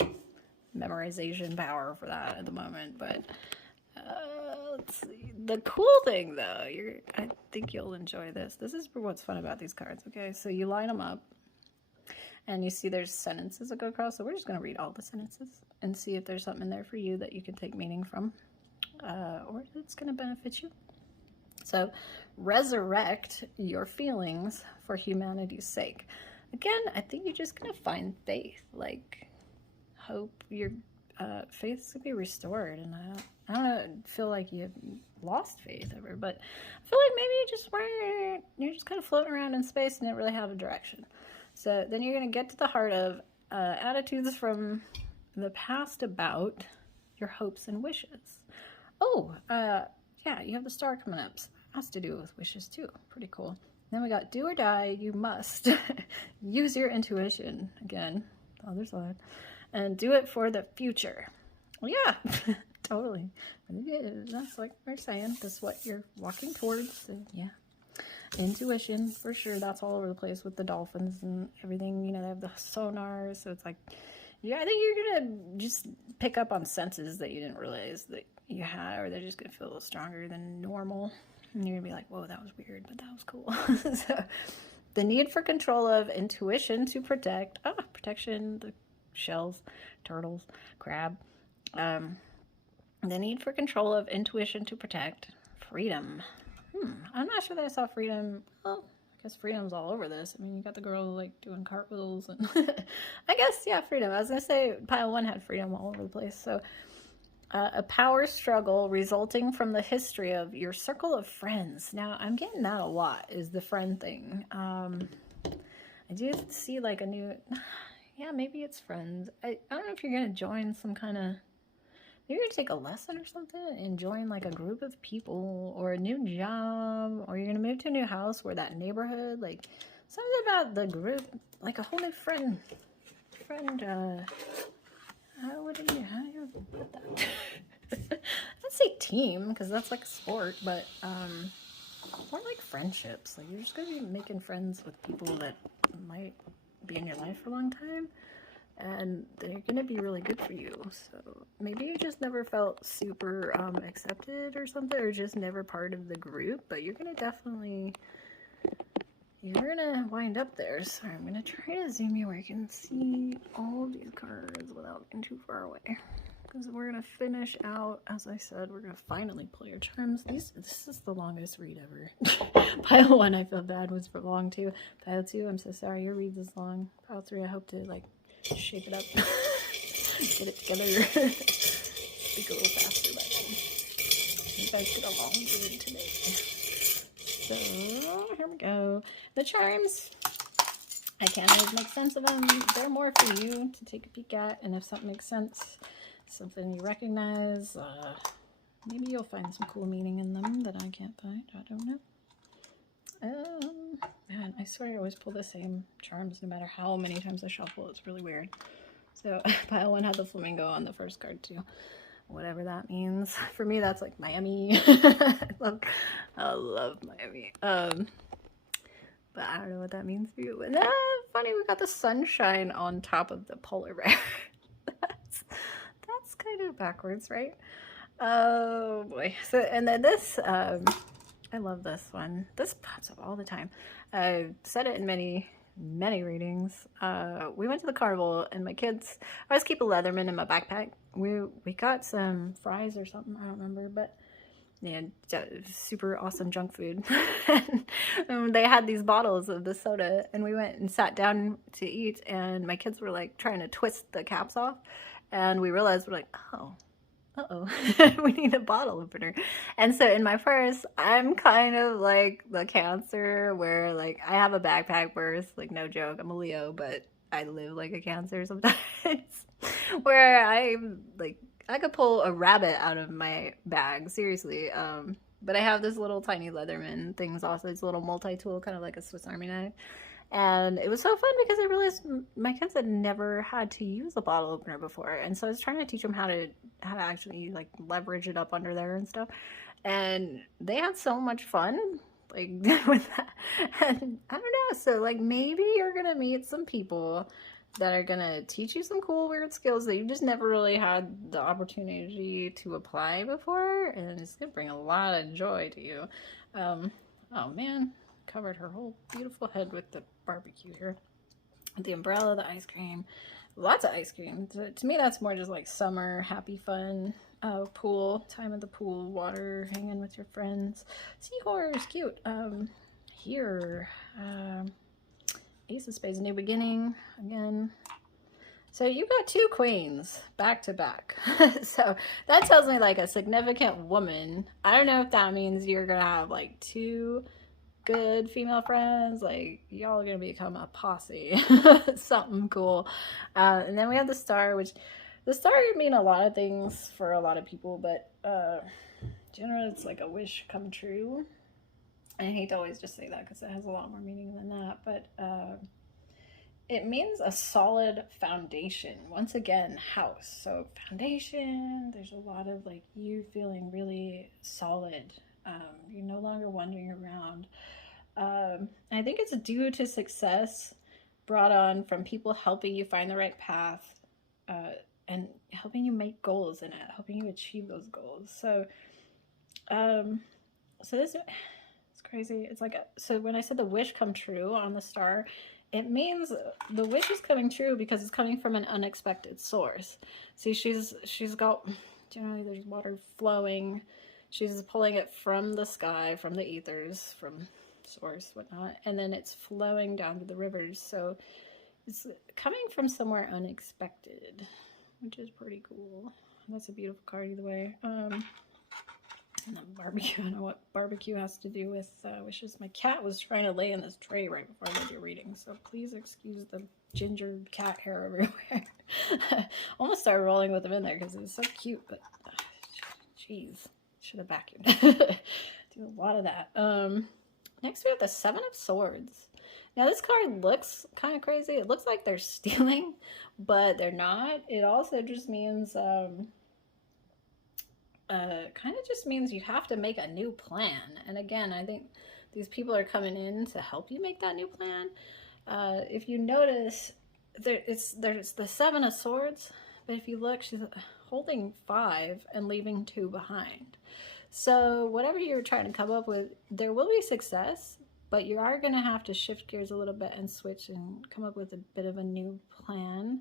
memorization power for that at the moment. But let's see. The cool thing though, I think you'll enjoy this. This is what's fun about these cards. Okay, so you line them up and you see there's sentences that go across. So we're just going to read all the sentences and see if there's something in there for you that you can take meaning from, or it's going to benefit you. So, resurrect your feelings for humanity's sake. Again, I think you're just going to find faith. Like, hope your faith's going to be restored. And I don't feel like you've lost faith ever, but I feel like maybe you're just kind of floating around in space and didn't really have a direction. So then you're going to get to the heart of attitudes from the past about your hopes and wishes. Oh, yeah, you have the star coming up. So that has to do with wishes too. Pretty cool. Then we got do or die. You must use your intuition. Again, the other side. And do it for the future. Well, yeah, totally. That's like we're saying. That's what you're walking towards. So, yeah. Intuition, for sure. That's all over the place with the dolphins and everything. You know, they have the sonar. So it's like, yeah, I think you're going to just pick up on senses that you didn't realize that you had, or they're just going to feel a little stronger than normal. And you're going to be like, whoa, that was weird, but that was cool. So, the need for control of intuition to protect, protection, the shells, turtles, crab. The need for control of intuition to protect, freedom. I'm not sure that I saw freedom. Well, I guess freedom's all over this. I mean, you got the girl like doing cartwheels and I guess, yeah, freedom. I was going to say pile 1 had freedom all over the place. So a power struggle resulting from the history of your circle of friends. Now, I'm getting that a lot, is the friend thing. I do see like a new, yeah, maybe it's friends. I don't know if you're going to join some kind of, maybe you're going to take a lesson or something and join like a group of people or a new job, or you're going to move to a new house where that neighborhood, like something about the group, like a whole new friend, how do you put that? I'd say team, because that's like a sport, but more like friendships. Like you're just going to be making friends with people that might be in your life for a long time. And they're going to be really good for you. So maybe you just never felt super accepted or something, or just never part of the group, but you're going to definitely, you're going to wind up there. So I'm going to try to zoom you where you can see all these cards without being too far away. Because we're going to finish out, as I said, we're going to finally pull your charms. This is the longest read ever. Pile 1, I feel bad, was for long too. Pile 2, I'm so sorry your read is long. Pile 3, I hope to like shake it up, get it together, speak a little faster by then. You guys get a long read today. So, here we go. The charms, I can't always make sense of them. They're more for you to take a peek at, and if something makes sense, something you recognize, maybe you'll find some cool meaning in them that I can't find. I don't know. Man, I swear I always pull the same charms no matter how many times I shuffle. It's really weird. So pile 1 had the flamingo on the first card too. Whatever that means. For me, that's like Miami. I love Miami. But I don't know what that means for you. And funny, we got the sunshine on top of the polar bear. that's kind of backwards, right? Oh boy. So, and then this I love this one. This pops up all the time. I've said it in many readings. We went to the carnival and my kids, I always keep a Leatherman in my backpack. We got some fries or something, I don't remember, but yeah, super awesome junk food. And they had these bottles of the soda and we went and sat down to eat and my kids were like trying to twist the caps off and we realized we're like, oh, uh-oh, we need a bottle opener. And so in my purse, I'm kind of like the Cancer where like I have a backpack purse, like no joke, I'm a Leo, but I live like a Cancer sometimes. Where I could pull a rabbit out of my bag, seriously. But I have this little tiny Leatherman things also. It's a little multi-tool, kind of like a Swiss Army knife. And it was so fun because I realized my kids had never had to use a bottle opener before. And so I was trying to teach them how to actually like leverage it up under there and stuff. And they had so much fun like with that. And I don't know, so like maybe you're gonna meet some people that are gonna teach you some cool weird skills that you just never really had the opportunity to apply before, and it's gonna bring a lot of joy to you. Oh man, covered her whole beautiful head with the barbecue here. The umbrella, the ice cream, lots of ice cream. To me, that's more just like summer, happy fun, pool, time at the pool, water, hanging with your friends. Seahorse, cute. Here, Ace of Spades, New Beginning, again. So you got two queens back to back. So that tells me like a significant woman. I don't know if that means you're gonna have like two good female friends, like y'all are gonna become a posse. Something cool. And then we have the Star, which the Star can mean a lot of things for a lot of people, but generally it's like a wish come true. I hate to always just say that because it has a lot more meaning than that, but it means a solid foundation. Once again, house. So foundation, there's a lot of like you feeling really solid. You're no longer wandering around. I think it's due to success brought on from people helping you find the right path and helping you make goals in it, helping you achieve those goals. So, so this, it's crazy. It's like, so when I said the wish come true on the Star, it means the wish is coming true because it's coming from an unexpected source. See, she's got, generally there's water flowing. She's pulling it from the sky, from the ethers, from source, whatnot, and then it's flowing down to the rivers. So it's coming from somewhere unexpected, which is pretty cool. That's a beautiful card either way. And then barbecue, I don't know what barbecue has to do with wishes. My cat was trying to lay in this tray right before I read your reading, so please excuse the ginger cat hair everywhere. Almost started rolling with them in there because it was so cute, but jeez, should have vacuumed. Do a lot of that. Next we have the Seven of Swords. Now this card looks kind of crazy. It looks like they're stealing, but they're not. It also just means kind of just means you have to make a new plan. And again, I think these people are coming in to help you make that new plan. If you notice, there's the Seven of Swords, but if you look, she's holding 5 and leaving 2 behind. So whatever you're trying to come up with, there will be success, but you are going to have to shift gears a little bit and switch and come up with a bit of a new plan.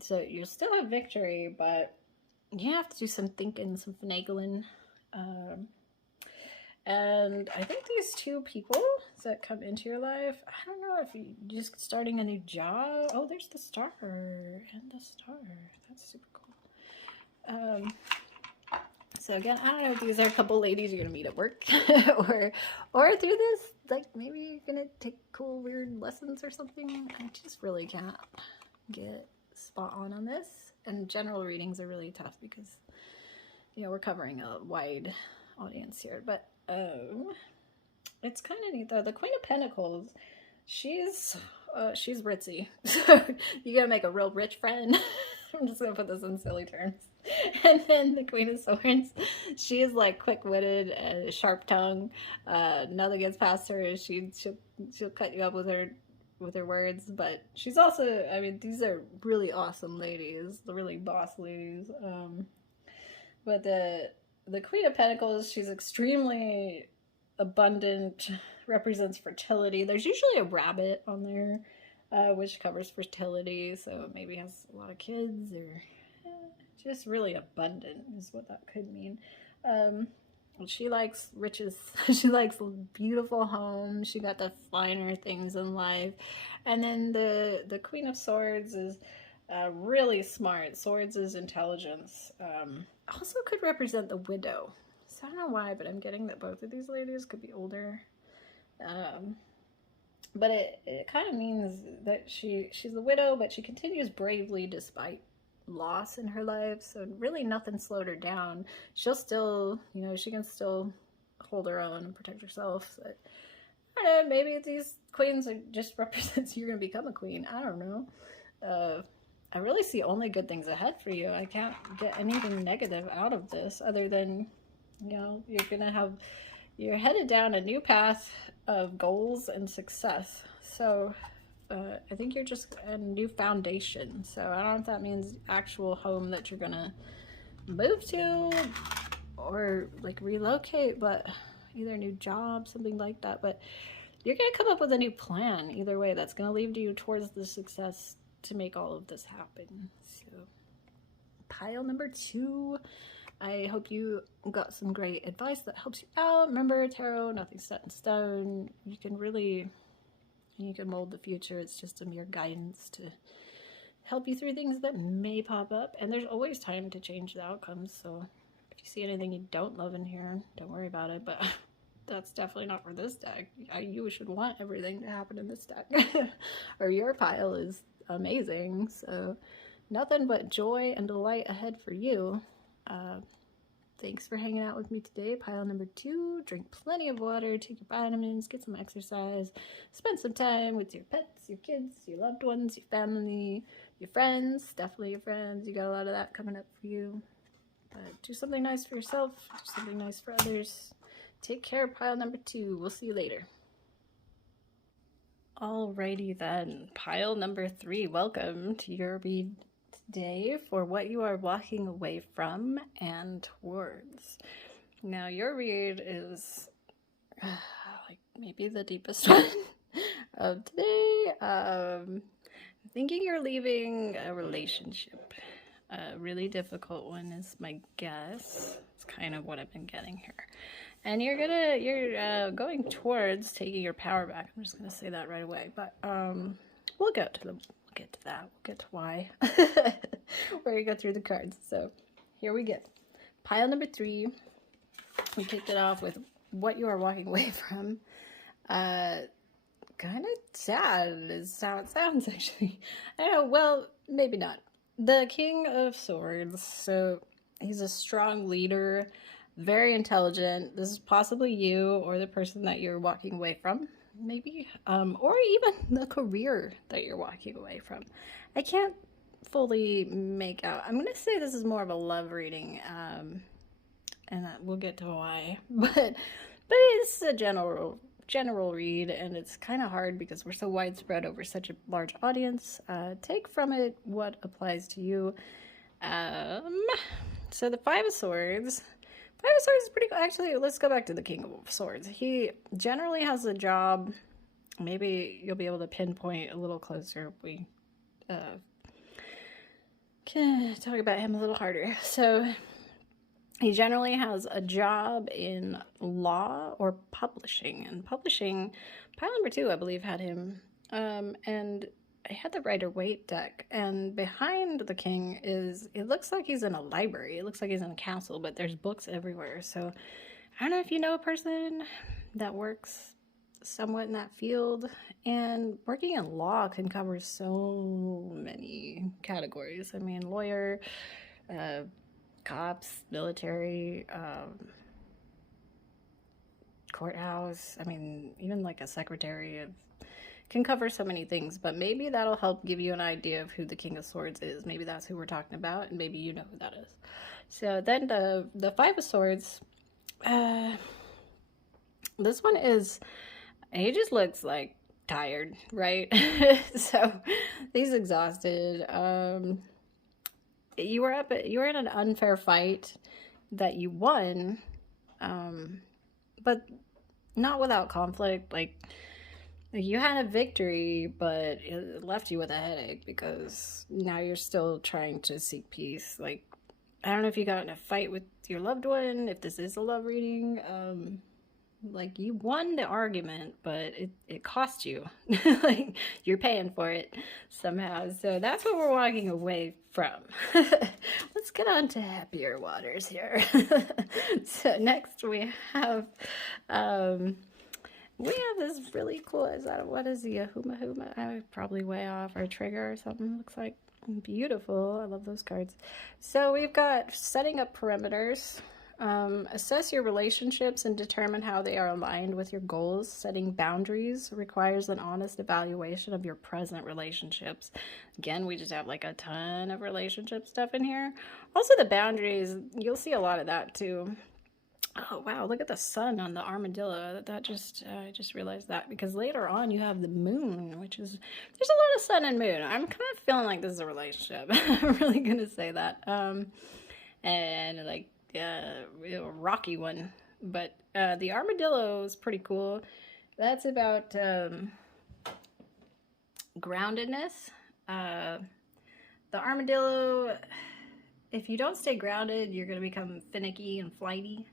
So you'll still have victory, but you have to do some thinking, some finagling. And I think these two people that come into your life, I don't know if you're just starting a new job. Oh, there's the Star and the Star. That's super cool. So again, I don't know if these are a couple ladies you're gonna meet at work or through this, like maybe you're gonna take cool weird lessons or something. I just really can't get spot on this. And general readings are really tough because, you know, we're covering a wide audience here, but it's kind of neat though. The Queen of Pentacles, she's ritzy, so you gotta make a real rich friend. I'm just gonna put this in silly terms. And then the Queen of Swords, she is like quick-witted and sharp tongue. Nothing gets past her. She'll cut you up with her words, but she's also, I mean, these are really awesome ladies, the really boss ladies. But the Queen of Pentacles, she's extremely abundant represents fertility. There's usually a rabbit on there, which covers fertility, so maybe has a lot of kids, or just really abundant is what that could mean. She likes riches. She likes beautiful homes. She got the finer things in life. And then the Queen of Swords is really smart. Swords is intelligence. Also could represent the widow. So I don't know why, but I'm getting that both of these ladies could be older. But it kind of means that she's the widow, but she continues bravely despite loss in her life. So really nothing slowed her down. She'll still, she can still hold her own and protect herself. But, I don't know, maybe these queens are just represents you're going to become a queen. I don't know. I really see only good things ahead for you. I can't get anything negative out of this other than, you're headed down a new path of goals and success. So I think you're just a new foundation. So I don't know if that means actual home that you're gonna move to or like relocate, but either a new job, something like that. But you're gonna come up with a new plan either way that's gonna lead you towards the success to make all of this happen. So pile number 2. I hope you got some great advice that helps you out. Remember, tarot, nothing's set in stone. You can mold the future. It's just a mere guidance to help you through things that may pop up. And there's always time to change the outcomes. So if you see anything you don't love in here, don't worry about it. But that's definitely not for this deck. You should want everything to happen in this deck. Or your pile is amazing. So nothing but joy and delight ahead for you. Thanks for hanging out with me today. Pile number 2. Drink plenty of water, take your vitamins, get some exercise, spend some time with your pets, your kids, your loved ones, your family, your friends, definitely your friends. You got a lot of that coming up for you. But do something nice for yourself, do something nice for others. Take care, pile number 2. We'll see you later. Alrighty then, pile number 3. Welcome to your read today for what you are walking away from and towards. Now your read is like maybe the deepest one of today. Thinking you're leaving a relationship. A really difficult one is my guess. It's kind of what I've been getting here. And you're going towards taking your power back. I'm just gonna say that right away. But we'll get to that. We'll get to why. Where you go through the cards. So here we go. Pile number 3. We kicked it off with what you are walking away from. Kind of sad is how it sounds, actually. I know, well, maybe not. The King of Swords. So he's a strong leader, very intelligent. This is possibly you or the person that you're walking away from. Maybe, or even the career that you're walking away from. I can't fully make out. I'm gonna say this is more of a love reading, and we'll get to why. But it's a general read, and it's kind of hard because we're so widespread over such a large audience. Take from it what applies to you. So the 5 of Swords. 5 of Swords is pretty cool. Actually, let's go back to the King of Swords. He generally has a job. Maybe you'll be able to pinpoint a little closer if we can talk about him a little harder. So he generally has a job in law or publishing. And publishing, pile number 2, I believe, had him. And I had the Rider-Waite deck, and behind the king is, it looks like he's in a library. It looks like he's in a castle, but there's books everywhere. So I don't know if you know a person that works somewhat in that field, and working in law can cover so many categories. I mean, lawyer, cops, military, courthouse. I mean, even like a secretary of can cover so many things, but maybe that'll help give you an idea of who the King of Swords is. Maybe that's who we're talking about, and maybe you know who that is. So then the 5 of Swords, this one is, he just looks like tired, right? So he's exhausted. You were in an unfair fight that you won, but not without conflict. Like you had a victory, but it left you with a headache because now you're still trying to seek peace. Like, I don't know if you got in a fight with your loved one, if this is a love reading. Like, you won the argument, but it cost you. Like, you're paying for it somehow. So that's what we're walking away from. Let's get on to happier waters here. So next we have this really cool, what is the Huma Huma? I'm probably way off, or trigger or something. Looks like beautiful. I love those cards. So we've got setting up perimeters. Assess your relationships and determine how they are aligned with your goals. Setting boundaries requires an honest evaluation of your present relationships. Again, we just have like a ton of relationship stuff in here. Also, the boundaries, you'll see a lot of that too. Oh wow, look at the sun on the armadillo. I just realized that, because later on you have the moon, which is, there's a lot of sun and moon. I'm kind of feeling like this is a relationship. I'm really gonna say that. And like a rocky one, but the armadillo is pretty cool. That's about groundedness. The armadillo, if you don't stay grounded, you're gonna become finicky and flighty.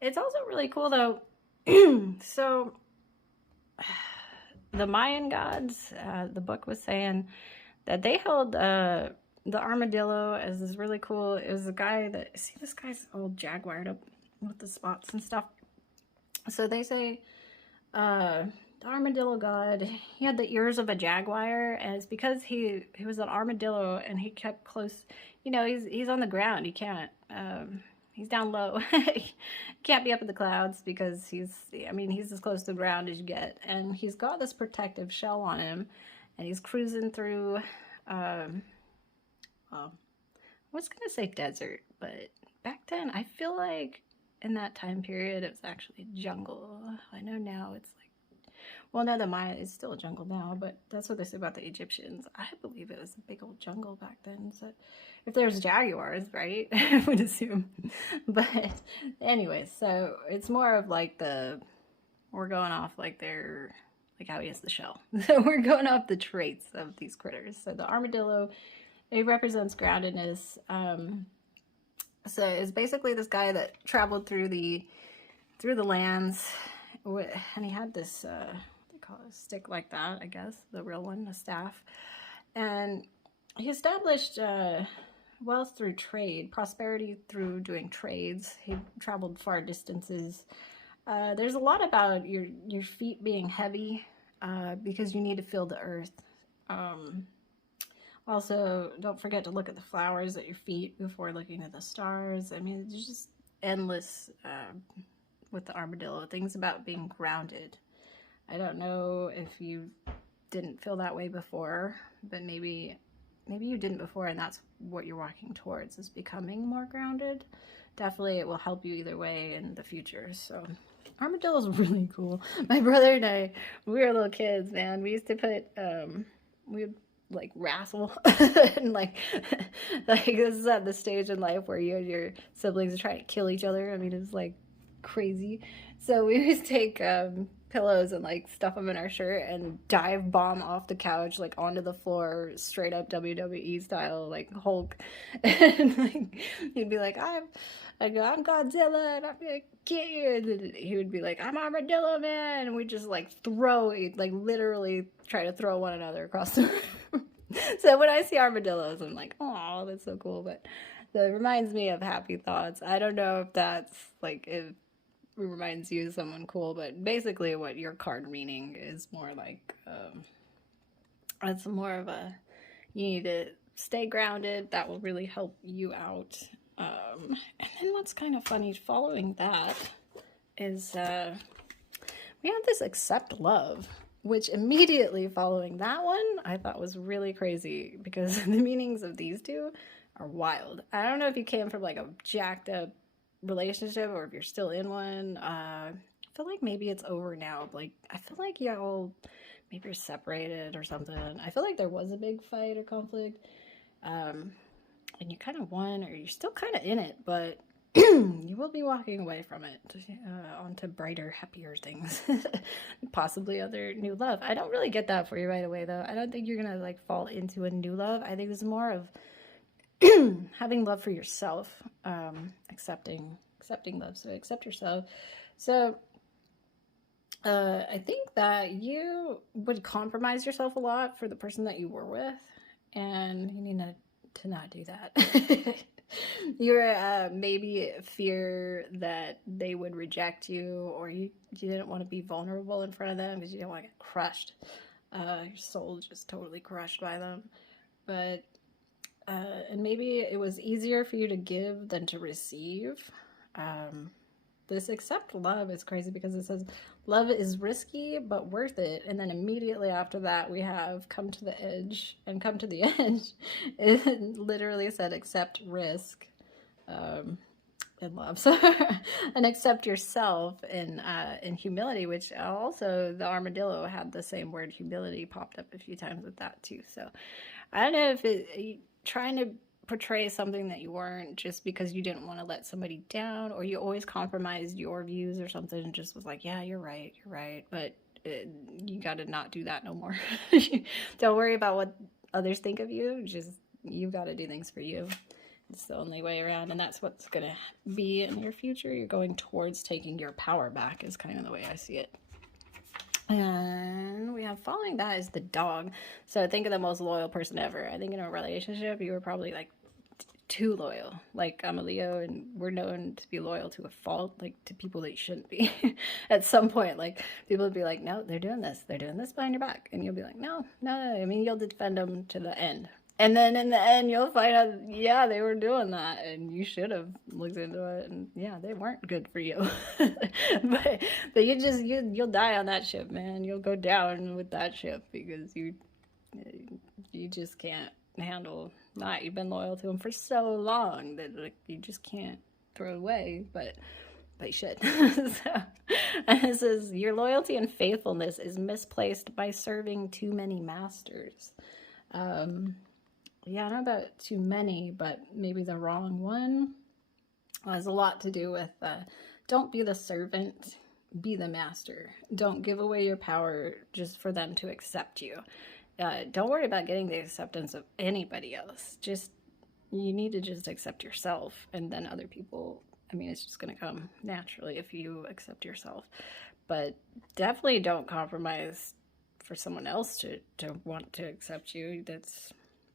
It's also really cool though. So the Mayan gods, the book was saying that they held the armadillo as this really cool. It was a guy that, see this guy's old jaguared up with the spots and stuff. So they say the armadillo god, he had the ears of a jaguar, and it's because he was an armadillo and he kept close. You know, he's on the ground. He can't. He's down low. He can't be up in the clouds because he's as close to the ground as you get. And he's got this protective shell on him, and he's cruising through, well, I was going to say desert, but back then, I feel like in that time period, it was actually jungle. I know now it's like, well, no, the Maya is still a jungle now, but that's what they say about the Egyptians. I believe it was a big old jungle back then. So if there's jaguars, right? I would assume. But anyway, so it's more of like we're going off like like how he has the shell. So we're going off the traits of these critters. So the armadillo, it represents groundedness. So it's basically this guy that traveled through the lands, and he had this call it a stick like that, I guess, the real one, a staff. And he established wealth through trade, prosperity through doing trades. He traveled far distances. There's a lot about your feet being heavy because you need to feel the earth. Also, don't forget to look at the flowers at your feet before looking at the stars. I mean, it's just endless with the armadillo. Things about being grounded. I don't know if you didn't feel that way before, but maybe you didn't before, and that's what you're walking towards, is becoming more grounded. Definitely it will help you either way in the future. So armadillo's really cool. My brother and I, when we were little kids, man, we used to put we would like wrestle and like this is at the stage in life where you and your siblings are trying to kill each other. I mean, it's like crazy. So we used to take pillows and like stuff them in our shirt and dive bomb off the couch like onto the floor, straight up WWE style, like Hulk. And like he'd be like, I'm Godzilla and I'm gonna get you, and then he would be like, I'm Armadillo Man, and we just like literally try to throw one another across the room. So when I see armadillos, I'm like, oh, that's so cool. But it reminds me of happy thoughts. I don't know if that's like, if it reminds you of someone cool, but basically what your card meaning is more like, it's more of a, you need to stay grounded. That will really help you out. And then what's kind of funny following that is we have this accept love, which immediately following that one I thought was really crazy, because the meanings of these two are wild. I don't know if you came from like a jacked up relationship or if you're still in one. I feel like maybe it's over now. Like I feel like y'all maybe you're separated or something. I feel like there was a big fight or conflict. And you kind of won, or you're still kind of in it, but you will be walking away from it onto brighter, happier things. Possibly other new love. I don't really get that for you right away, though. I don't think you're going to like fall into a new love. I think it's more of having love for yourself, accepting love. So accept yourself. So I think that you would compromise yourself a lot for the person that you were with, and you need to not do that. You're maybe fear that they would reject you, or you didn't want to be vulnerable in front of them because you didn't want to get crushed. Your soul just totally crushed by them. But and maybe it was easier for you to give than to receive. This accept love is crazy because it says love is risky but worth it, and then immediately after that we have come to the edge, and come to the edge it literally said accept risk in love. So and accept yourself in humility, which also the armadillo had the same word humility popped up a few times with that too. So I don't know if it trying to portray something that you weren't just because you didn't want to let somebody down, or you always compromised your views or something and just was like, yeah, you're right, but you got to not do that no more. Don't worry about what others think of you. Just you've got to do things for you. It's the only way around, and that's what's going to be in your future. You're going towards taking your power back is kind of the way I see it. And we have following that is the dog. So think of the most loyal person ever. I think in a relationship, you were probably like too loyal. Like I'm a Leo and we're known to be loyal to a fault, like to people that you shouldn't be. At some point, like people would be like, no, they're doing this behind your back. And you'll be like, no. I mean, you'll defend them to the end. And then in the end, you'll find out, yeah, they were doing that, and you should have looked into it, and yeah, they weren't good for you. but you'll die on that ship, man. You'll go down with that ship because you just can't handle that. You've been loyal to them for so long that like you just can't throw it away, but you should. So, and it says your loyalty and faithfulness is misplaced by serving too many masters. Yeah, I don't know about too many, but maybe the wrong one. Well, has a lot to do with don't be the servant, be the master. Don't give away your power just for them to accept you. Don't worry about getting the acceptance of anybody else. You need to just accept yourself, and then other people, I mean, it's just going to come naturally if you accept yourself. But definitely don't compromise for someone else to want to accept you.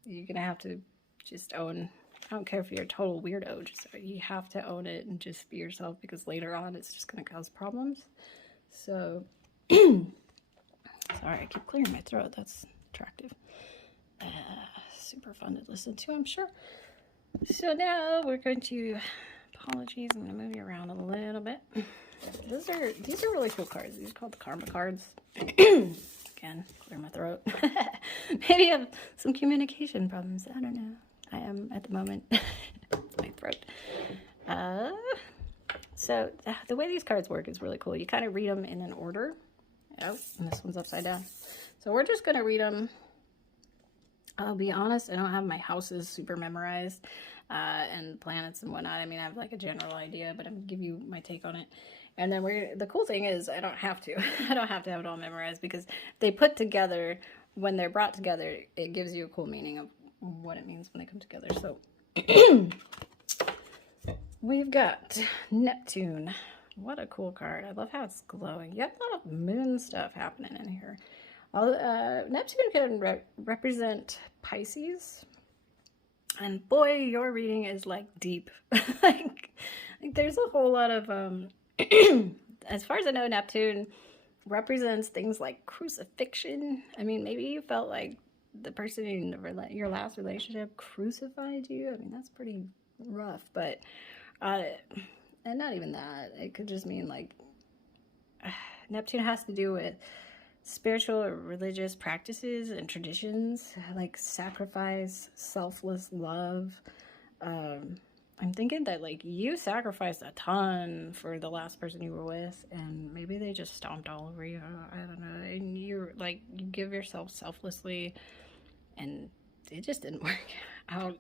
You're going to have to just own. I don't care if you're a total weirdo, you have to own it and just be yourself, because later on it's just going to cause problems. So, sorry, I keep clearing my throat. That's attractive. Super fun to listen to, I'm sure. So now we're going to, apologies, I'm going to move you around a little bit. These are really cool cards. These are called the Karma cards. Again, clear my throat. Maybe I have some communication problems. I don't know. I am at the moment. My throat. So the way these cards work is really cool. You kind of read them in an order. Oh, and this one's upside down. So we're just going to read them. I'll be honest, I don't have my houses super memorized and planets and whatnot. I mean, I have like a general idea, but I'm going to give you my take on it. And then the cool thing is I don't have to. I don't have to have it all memorized, because they put together, when they're brought together, it gives you a cool meaning of what it means when they come together. So we've got Neptune. What a cool card. I love how it's glowing. You have a lot of moon stuff happening in here. Neptune can represent Pisces. And boy, your reading is like deep. like there's a whole lot of as far as I know, Neptune represents things like crucifixion. I mean, maybe you felt like the person in your last relationship crucified you. I mean, that's pretty rough, but and not even that. It could just mean like Neptune has to do with spiritual or religious practices and traditions, like sacrifice, selfless love. I'm thinking that like you sacrificed a ton for the last person you were with, and maybe they just stomped all over you. I don't know. And you're like, you give yourself selflessly, and it just didn't work out.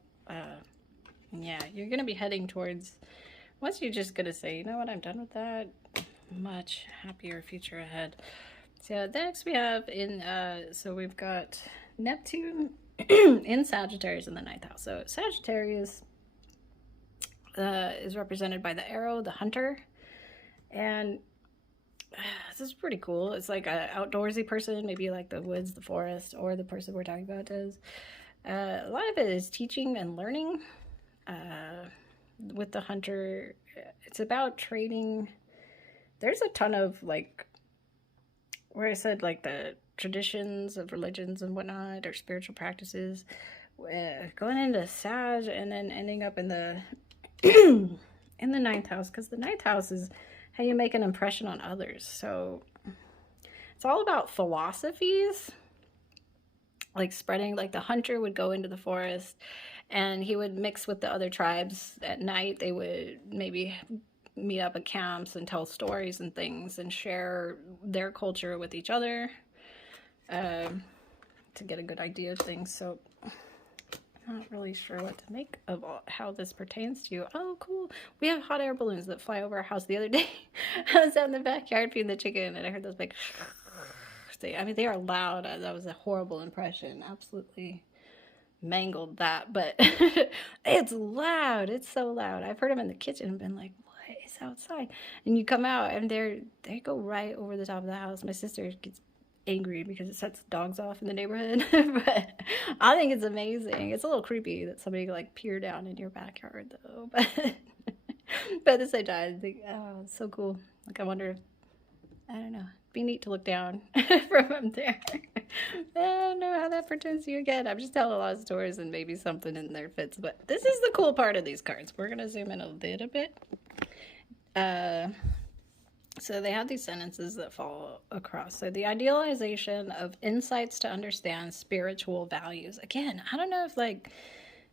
Yeah, you're gonna be heading towards once you're just gonna say, you know what, I'm done with that, much happier future ahead. So next we have in, so we've got Neptune in Sagittarius in the ninth house. So Sagittarius is represented by the arrow, the hunter, and this is pretty cool. It's like an outdoorsy person, maybe like the woods, the forest, or the person we're talking about does. A lot of it is teaching and learning. With the hunter, it's about trading. There's a ton of like, where I said like the traditions of religions and whatnot, or spiritual practices, going into Sag and then ending up in the in the ninth house, because the ninth house is how you make an impression on others. So it's all about philosophies, like spreading. Like the hunter would go into the forest and he would mix with the other tribes at night. They would maybe meet up at camps and tell stories and things and share their culture with each other, to get a good idea of things. So I'm not really sure what to make of how this pertains to you. Oh, cool. We have hot air balloons that fly over our house. The other day, I was out in the backyard feeding the chicken, and I heard those big... I mean, they are loud. That was a horrible impression. Absolutely mangled that, but it's loud. It's so loud. I've heard them in the kitchen and been like, what is outside? And you come out, and they go right over the top of the house. My sister gets angry because it sets dogs off in the neighborhood. But I think it's amazing. It's a little creepy that somebody could like peer down in your backyard though. But but at the same time, I think, oh, it's so cool. Like, I wonder if, I don't know, it'd be neat to look down from up there. I don't know how that pertains to you again. I'm just telling a lot of stories and maybe something in there fits. But this is the cool part of these cards. We're gonna zoom in a little bit. So they have these sentences that fall across. So the idealization of insights to understand spiritual values. Again, I don't know if like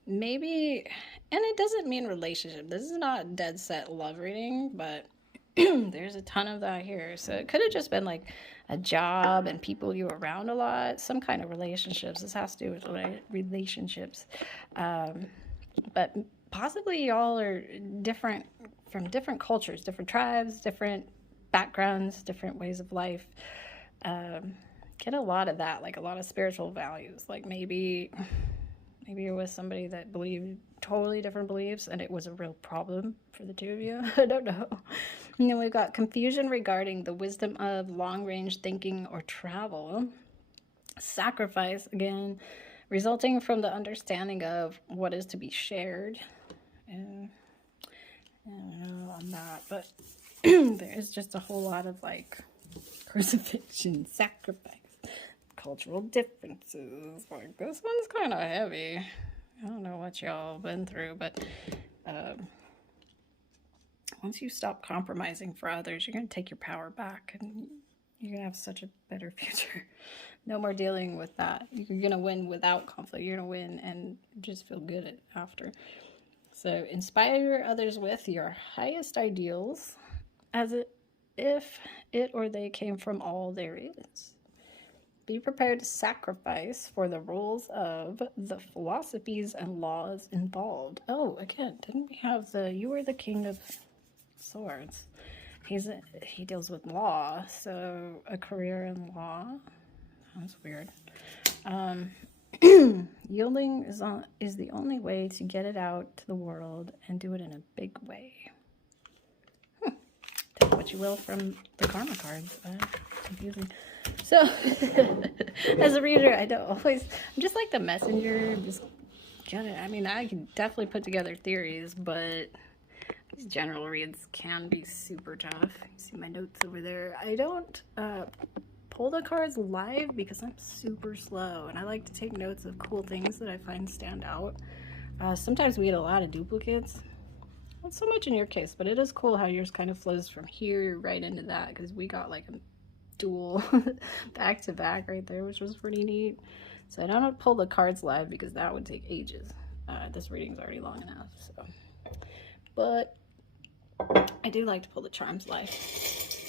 maybe, and it doesn't mean relationship. This is not dead set love reading, but there's a ton of that here. So it could have just been like a job and people you were around a lot, some kind of relationships. This has to do with relationships. But possibly y'all are different, from different cultures, different tribes, different backgrounds, different ways of life. Get a lot of that, like a lot of spiritual values. Like maybe you're with somebody that believed totally different beliefs and it was a real problem for the two of you. I don't know. And then we've got confusion regarding the wisdom of long-range thinking or travel. Sacrifice, again, resulting from the understanding of what is to be shared. And I don't know on that, but there's just a whole lot of like crucifixion, sacrifice, cultural differences. Like, this one's kind of heavy. I don't know what y'all been through, but once you stop compromising for others, you're going to take your power back and you're going to have such a better future. No more dealing with that. You're going to win without conflict. You're going to win and just feel good after. So inspire others with your highest ideals as if it or they came from all there is. Be prepared to sacrifice for the rules of the philosophies and laws involved. Oh, again, didn't we have you were the king of swords. He deals with law, so a career in law. That's weird. Yielding is the only way to get it out to the world and do it in a big way. Take what you will from the karma cards. Confusing. So, as a reader, I'm just like the messenger. Just I mean, I can definitely put together theories, but these general reads can be super tough. You see my notes over there. I don't pull the cards live because I'm super slow, and I like to take notes of cool things that I find stand out. Sometimes we get a lot of duplicates. Not so much in your case, but it is cool how yours kind of flows from here right into that, because we got like a dual back to back right there, which was pretty neat. So I don't pull the cards live because that would take ages. This reading's already long enough, so. But I do like to pull the charms live,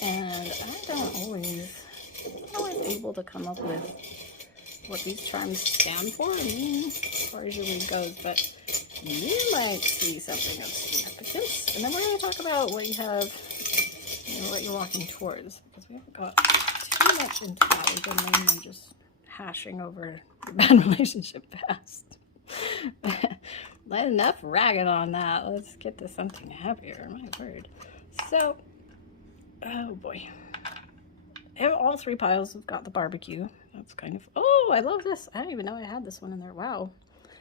and I'm not always able to come up with what these charms stand for, as far as your read goes, but you might see something of significance. and then we're going to talk about what you have, what you're walking towards, because we haven't got too much into that. We've been mainly just hashing over your bad relationship past. Enough ragging on that. Let's get to something happier. My word. So, oh boy. All 3 piles have got the barbecue. That's kind of... Oh, I love this. I didn't even know I had this one in there. Wow.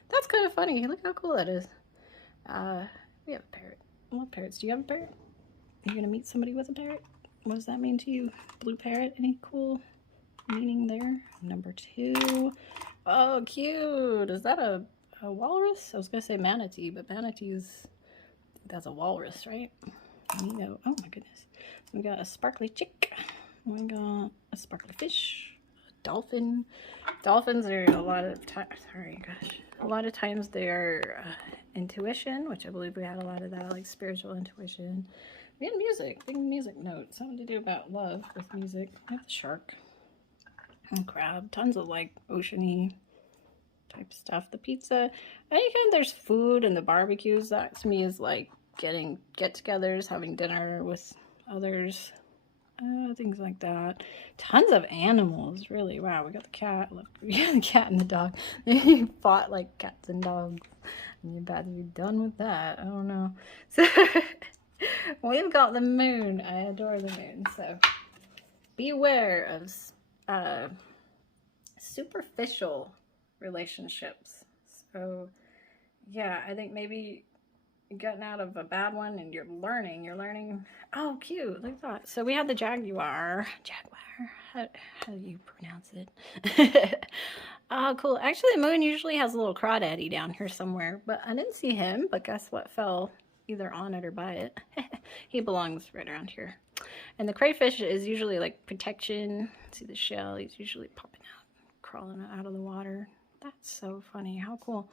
That's kind of funny. Look how cool that is. We have a parrot. I love parrots. Do you have a parrot? Are you going to meet somebody with a parrot? What does that mean to you? Blue parrot? Any cool meaning there? Number 2. Oh, cute. Is that a walrus? I was going to say manatee, but manatees, that's a walrus, right? You know, oh my goodness. We got a sparkly chick. We got a sparkly fish, a dolphin. Dolphins are a lot of times they're intuition, which I believe we had a lot of that, like spiritual intuition. We had music, big music note, something to do about love with music. We have the shark and crab, tons of like oceany type stuff. The pizza, anytime there's food and the barbecues, that to me is like get-togethers, having dinner with others, things like that. Tons of animals, really. Wow, we got the cat. Look, we got the cat and the dog. You fought like cats and dogs, and you're about to be done with that. I don't know. So we've got the moon. I adore the moon. So beware of superficial relationships. So yeah, I think maybe you're getting out of a bad one and you're learning. Oh, cute. Look at that. So we had the jaguar. How do you pronounce it? Oh, cool. Actually, the moon usually has a little crawdaddy down here somewhere, but I didn't see him. But guess what fell either on it or by it? He belongs right around here. And the crayfish is usually like protection. See the shell? He's usually popping out, crawling out of the water. That's so funny. How cool.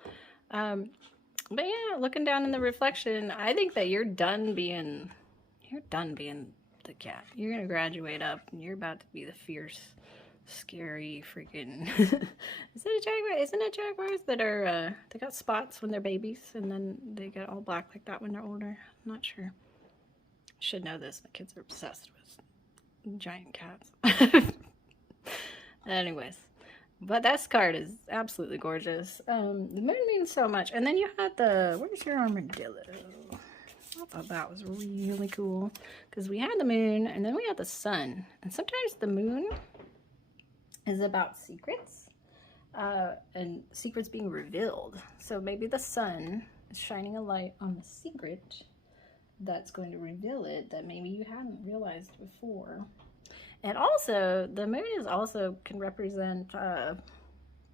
But yeah, looking down in the reflection, I think that you're done being the cat. You're gonna graduate up and you're about to be the fierce, scary freaking is it a jaguar? Isn't it jaguars that are they got spots when they're babies and then they get all black like that when they're older? I'm not sure. Should know this. My kids are obsessed with giant cats. Anyways. But that card is absolutely gorgeous. The moon means so much. And then you had where's your armadillo? I thought that was really cool. Because we had the moon, and then we had the sun. And sometimes the moon is about secrets. And secrets being revealed. So maybe the sun is shining a light on the secret that's going to reveal it that maybe you hadn't realized before. And also, the moon can represent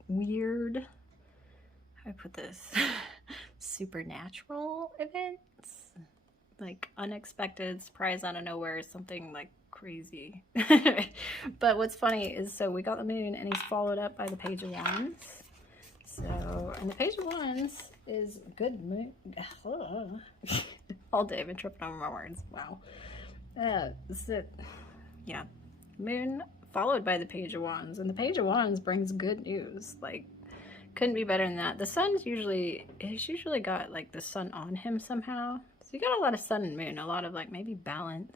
weird, how do I put this, supernatural events, like unexpected, surprise out of nowhere, something like crazy. But what's funny is, so we got the moon, and he's followed up by the Page of Wands. So, and the Page of Wands is good moon. All day I've been tripping over my words. Wow. Yeah. Moon followed by the Page of Wands, and the Page of Wands brings good news. Like, couldn't be better than that. The sun's usually got like the sun on him somehow, so you got a lot of sun and moon, a lot of like maybe balance.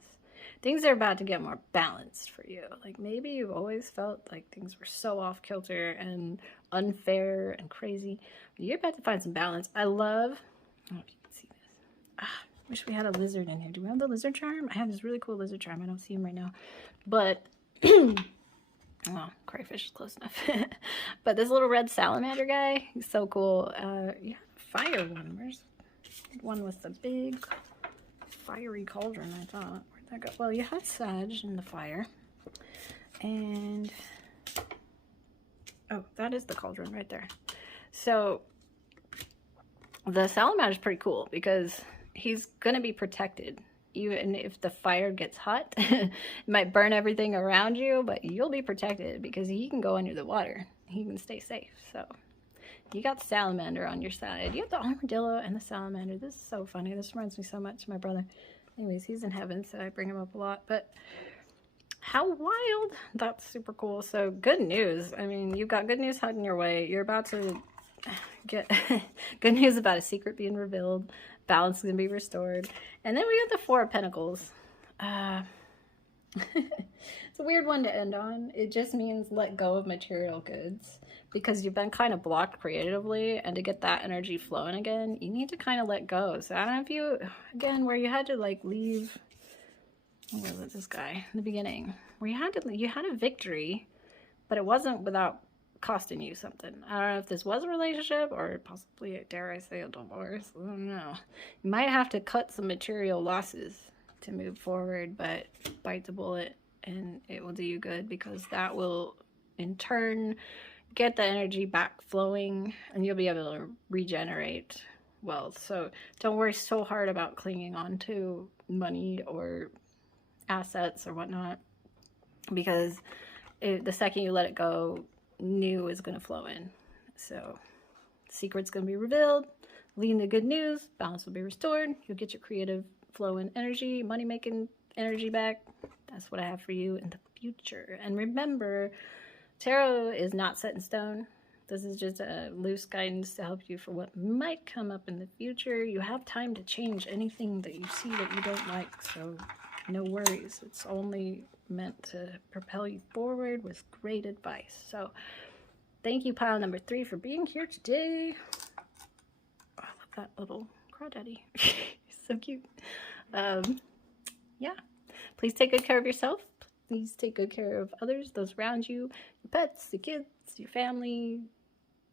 Things are about to get more balanced for you. Like maybe you've always felt like things were so off kilter and unfair and crazy. You're about to find some balance. I don't know if you can see this. Wish we had a lizard in here. Do we have the lizard charm? I have this really cool lizard charm. I don't see him right now. But, well, crayfish is close enough. But this little red salamander guy, he's so cool. Yeah, fire one. Where's one with the big fiery cauldron, I thought. Where'd that go? Well, you had Sag in the fire. And, oh, that is the cauldron right there. So, the salamander is pretty cool because he's going to be protected. Even if the fire gets hot, it might burn everything around you, but you'll be protected because he can go under the water. He can stay safe. So you got the salamander on your side. You have the armadillo and the salamander. This is so funny. This reminds me so much of my brother. Anyways, he's in heaven, so I bring him up a lot. But how wild. That's super cool. So good news. I mean, you've got good news heading your way. You're about to get good news about a secret being revealed. Balance is going to be restored. And then we got the Four of Pentacles. It's a weird one to end on. It just means let go of material goods because you've been kind of blocked creatively, and to get that energy flowing again, you need to kind of let go. So I don't know if you, again, where you had to like leave, what was it, this guy in the beginning, where you had a victory, but it wasn't without costing you something. I don't know if this was a relationship or possibly, dare I say, a divorce. I don't know. You might have to cut some material losses to move forward, but bite the bullet and it will do you good, because that will in turn get the energy back flowing and you'll be able to regenerate wealth. So don't worry so hard about clinging on to money or assets or whatnot, because the second you let it go, new is going to flow in. So secret's going to be revealed, leading to good news, balance will be restored, you'll get your creative flow in energy, money making energy back. That's what I have for you in the future. And remember, tarot is not set in stone. This is just a loose guidance to help you for what might come up in the future. You have time to change anything that you see that you don't like, so no worries. It's only meant to propel you forward with great advice. So thank you, pile number 3, for being here today. Oh, I love that little crawdaddy. So cute. Yeah, please take good care of yourself. Please take good care of others, those around you, your pets, your kids, your family,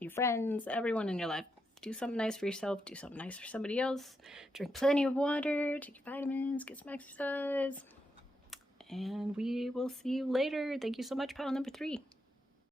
your friends, everyone in your life. Do something nice for yourself. Do something nice for somebody else. Drink plenty of water. Take your vitamins. Get some exercise. And we will see you later. Thank you so much, pile number 3.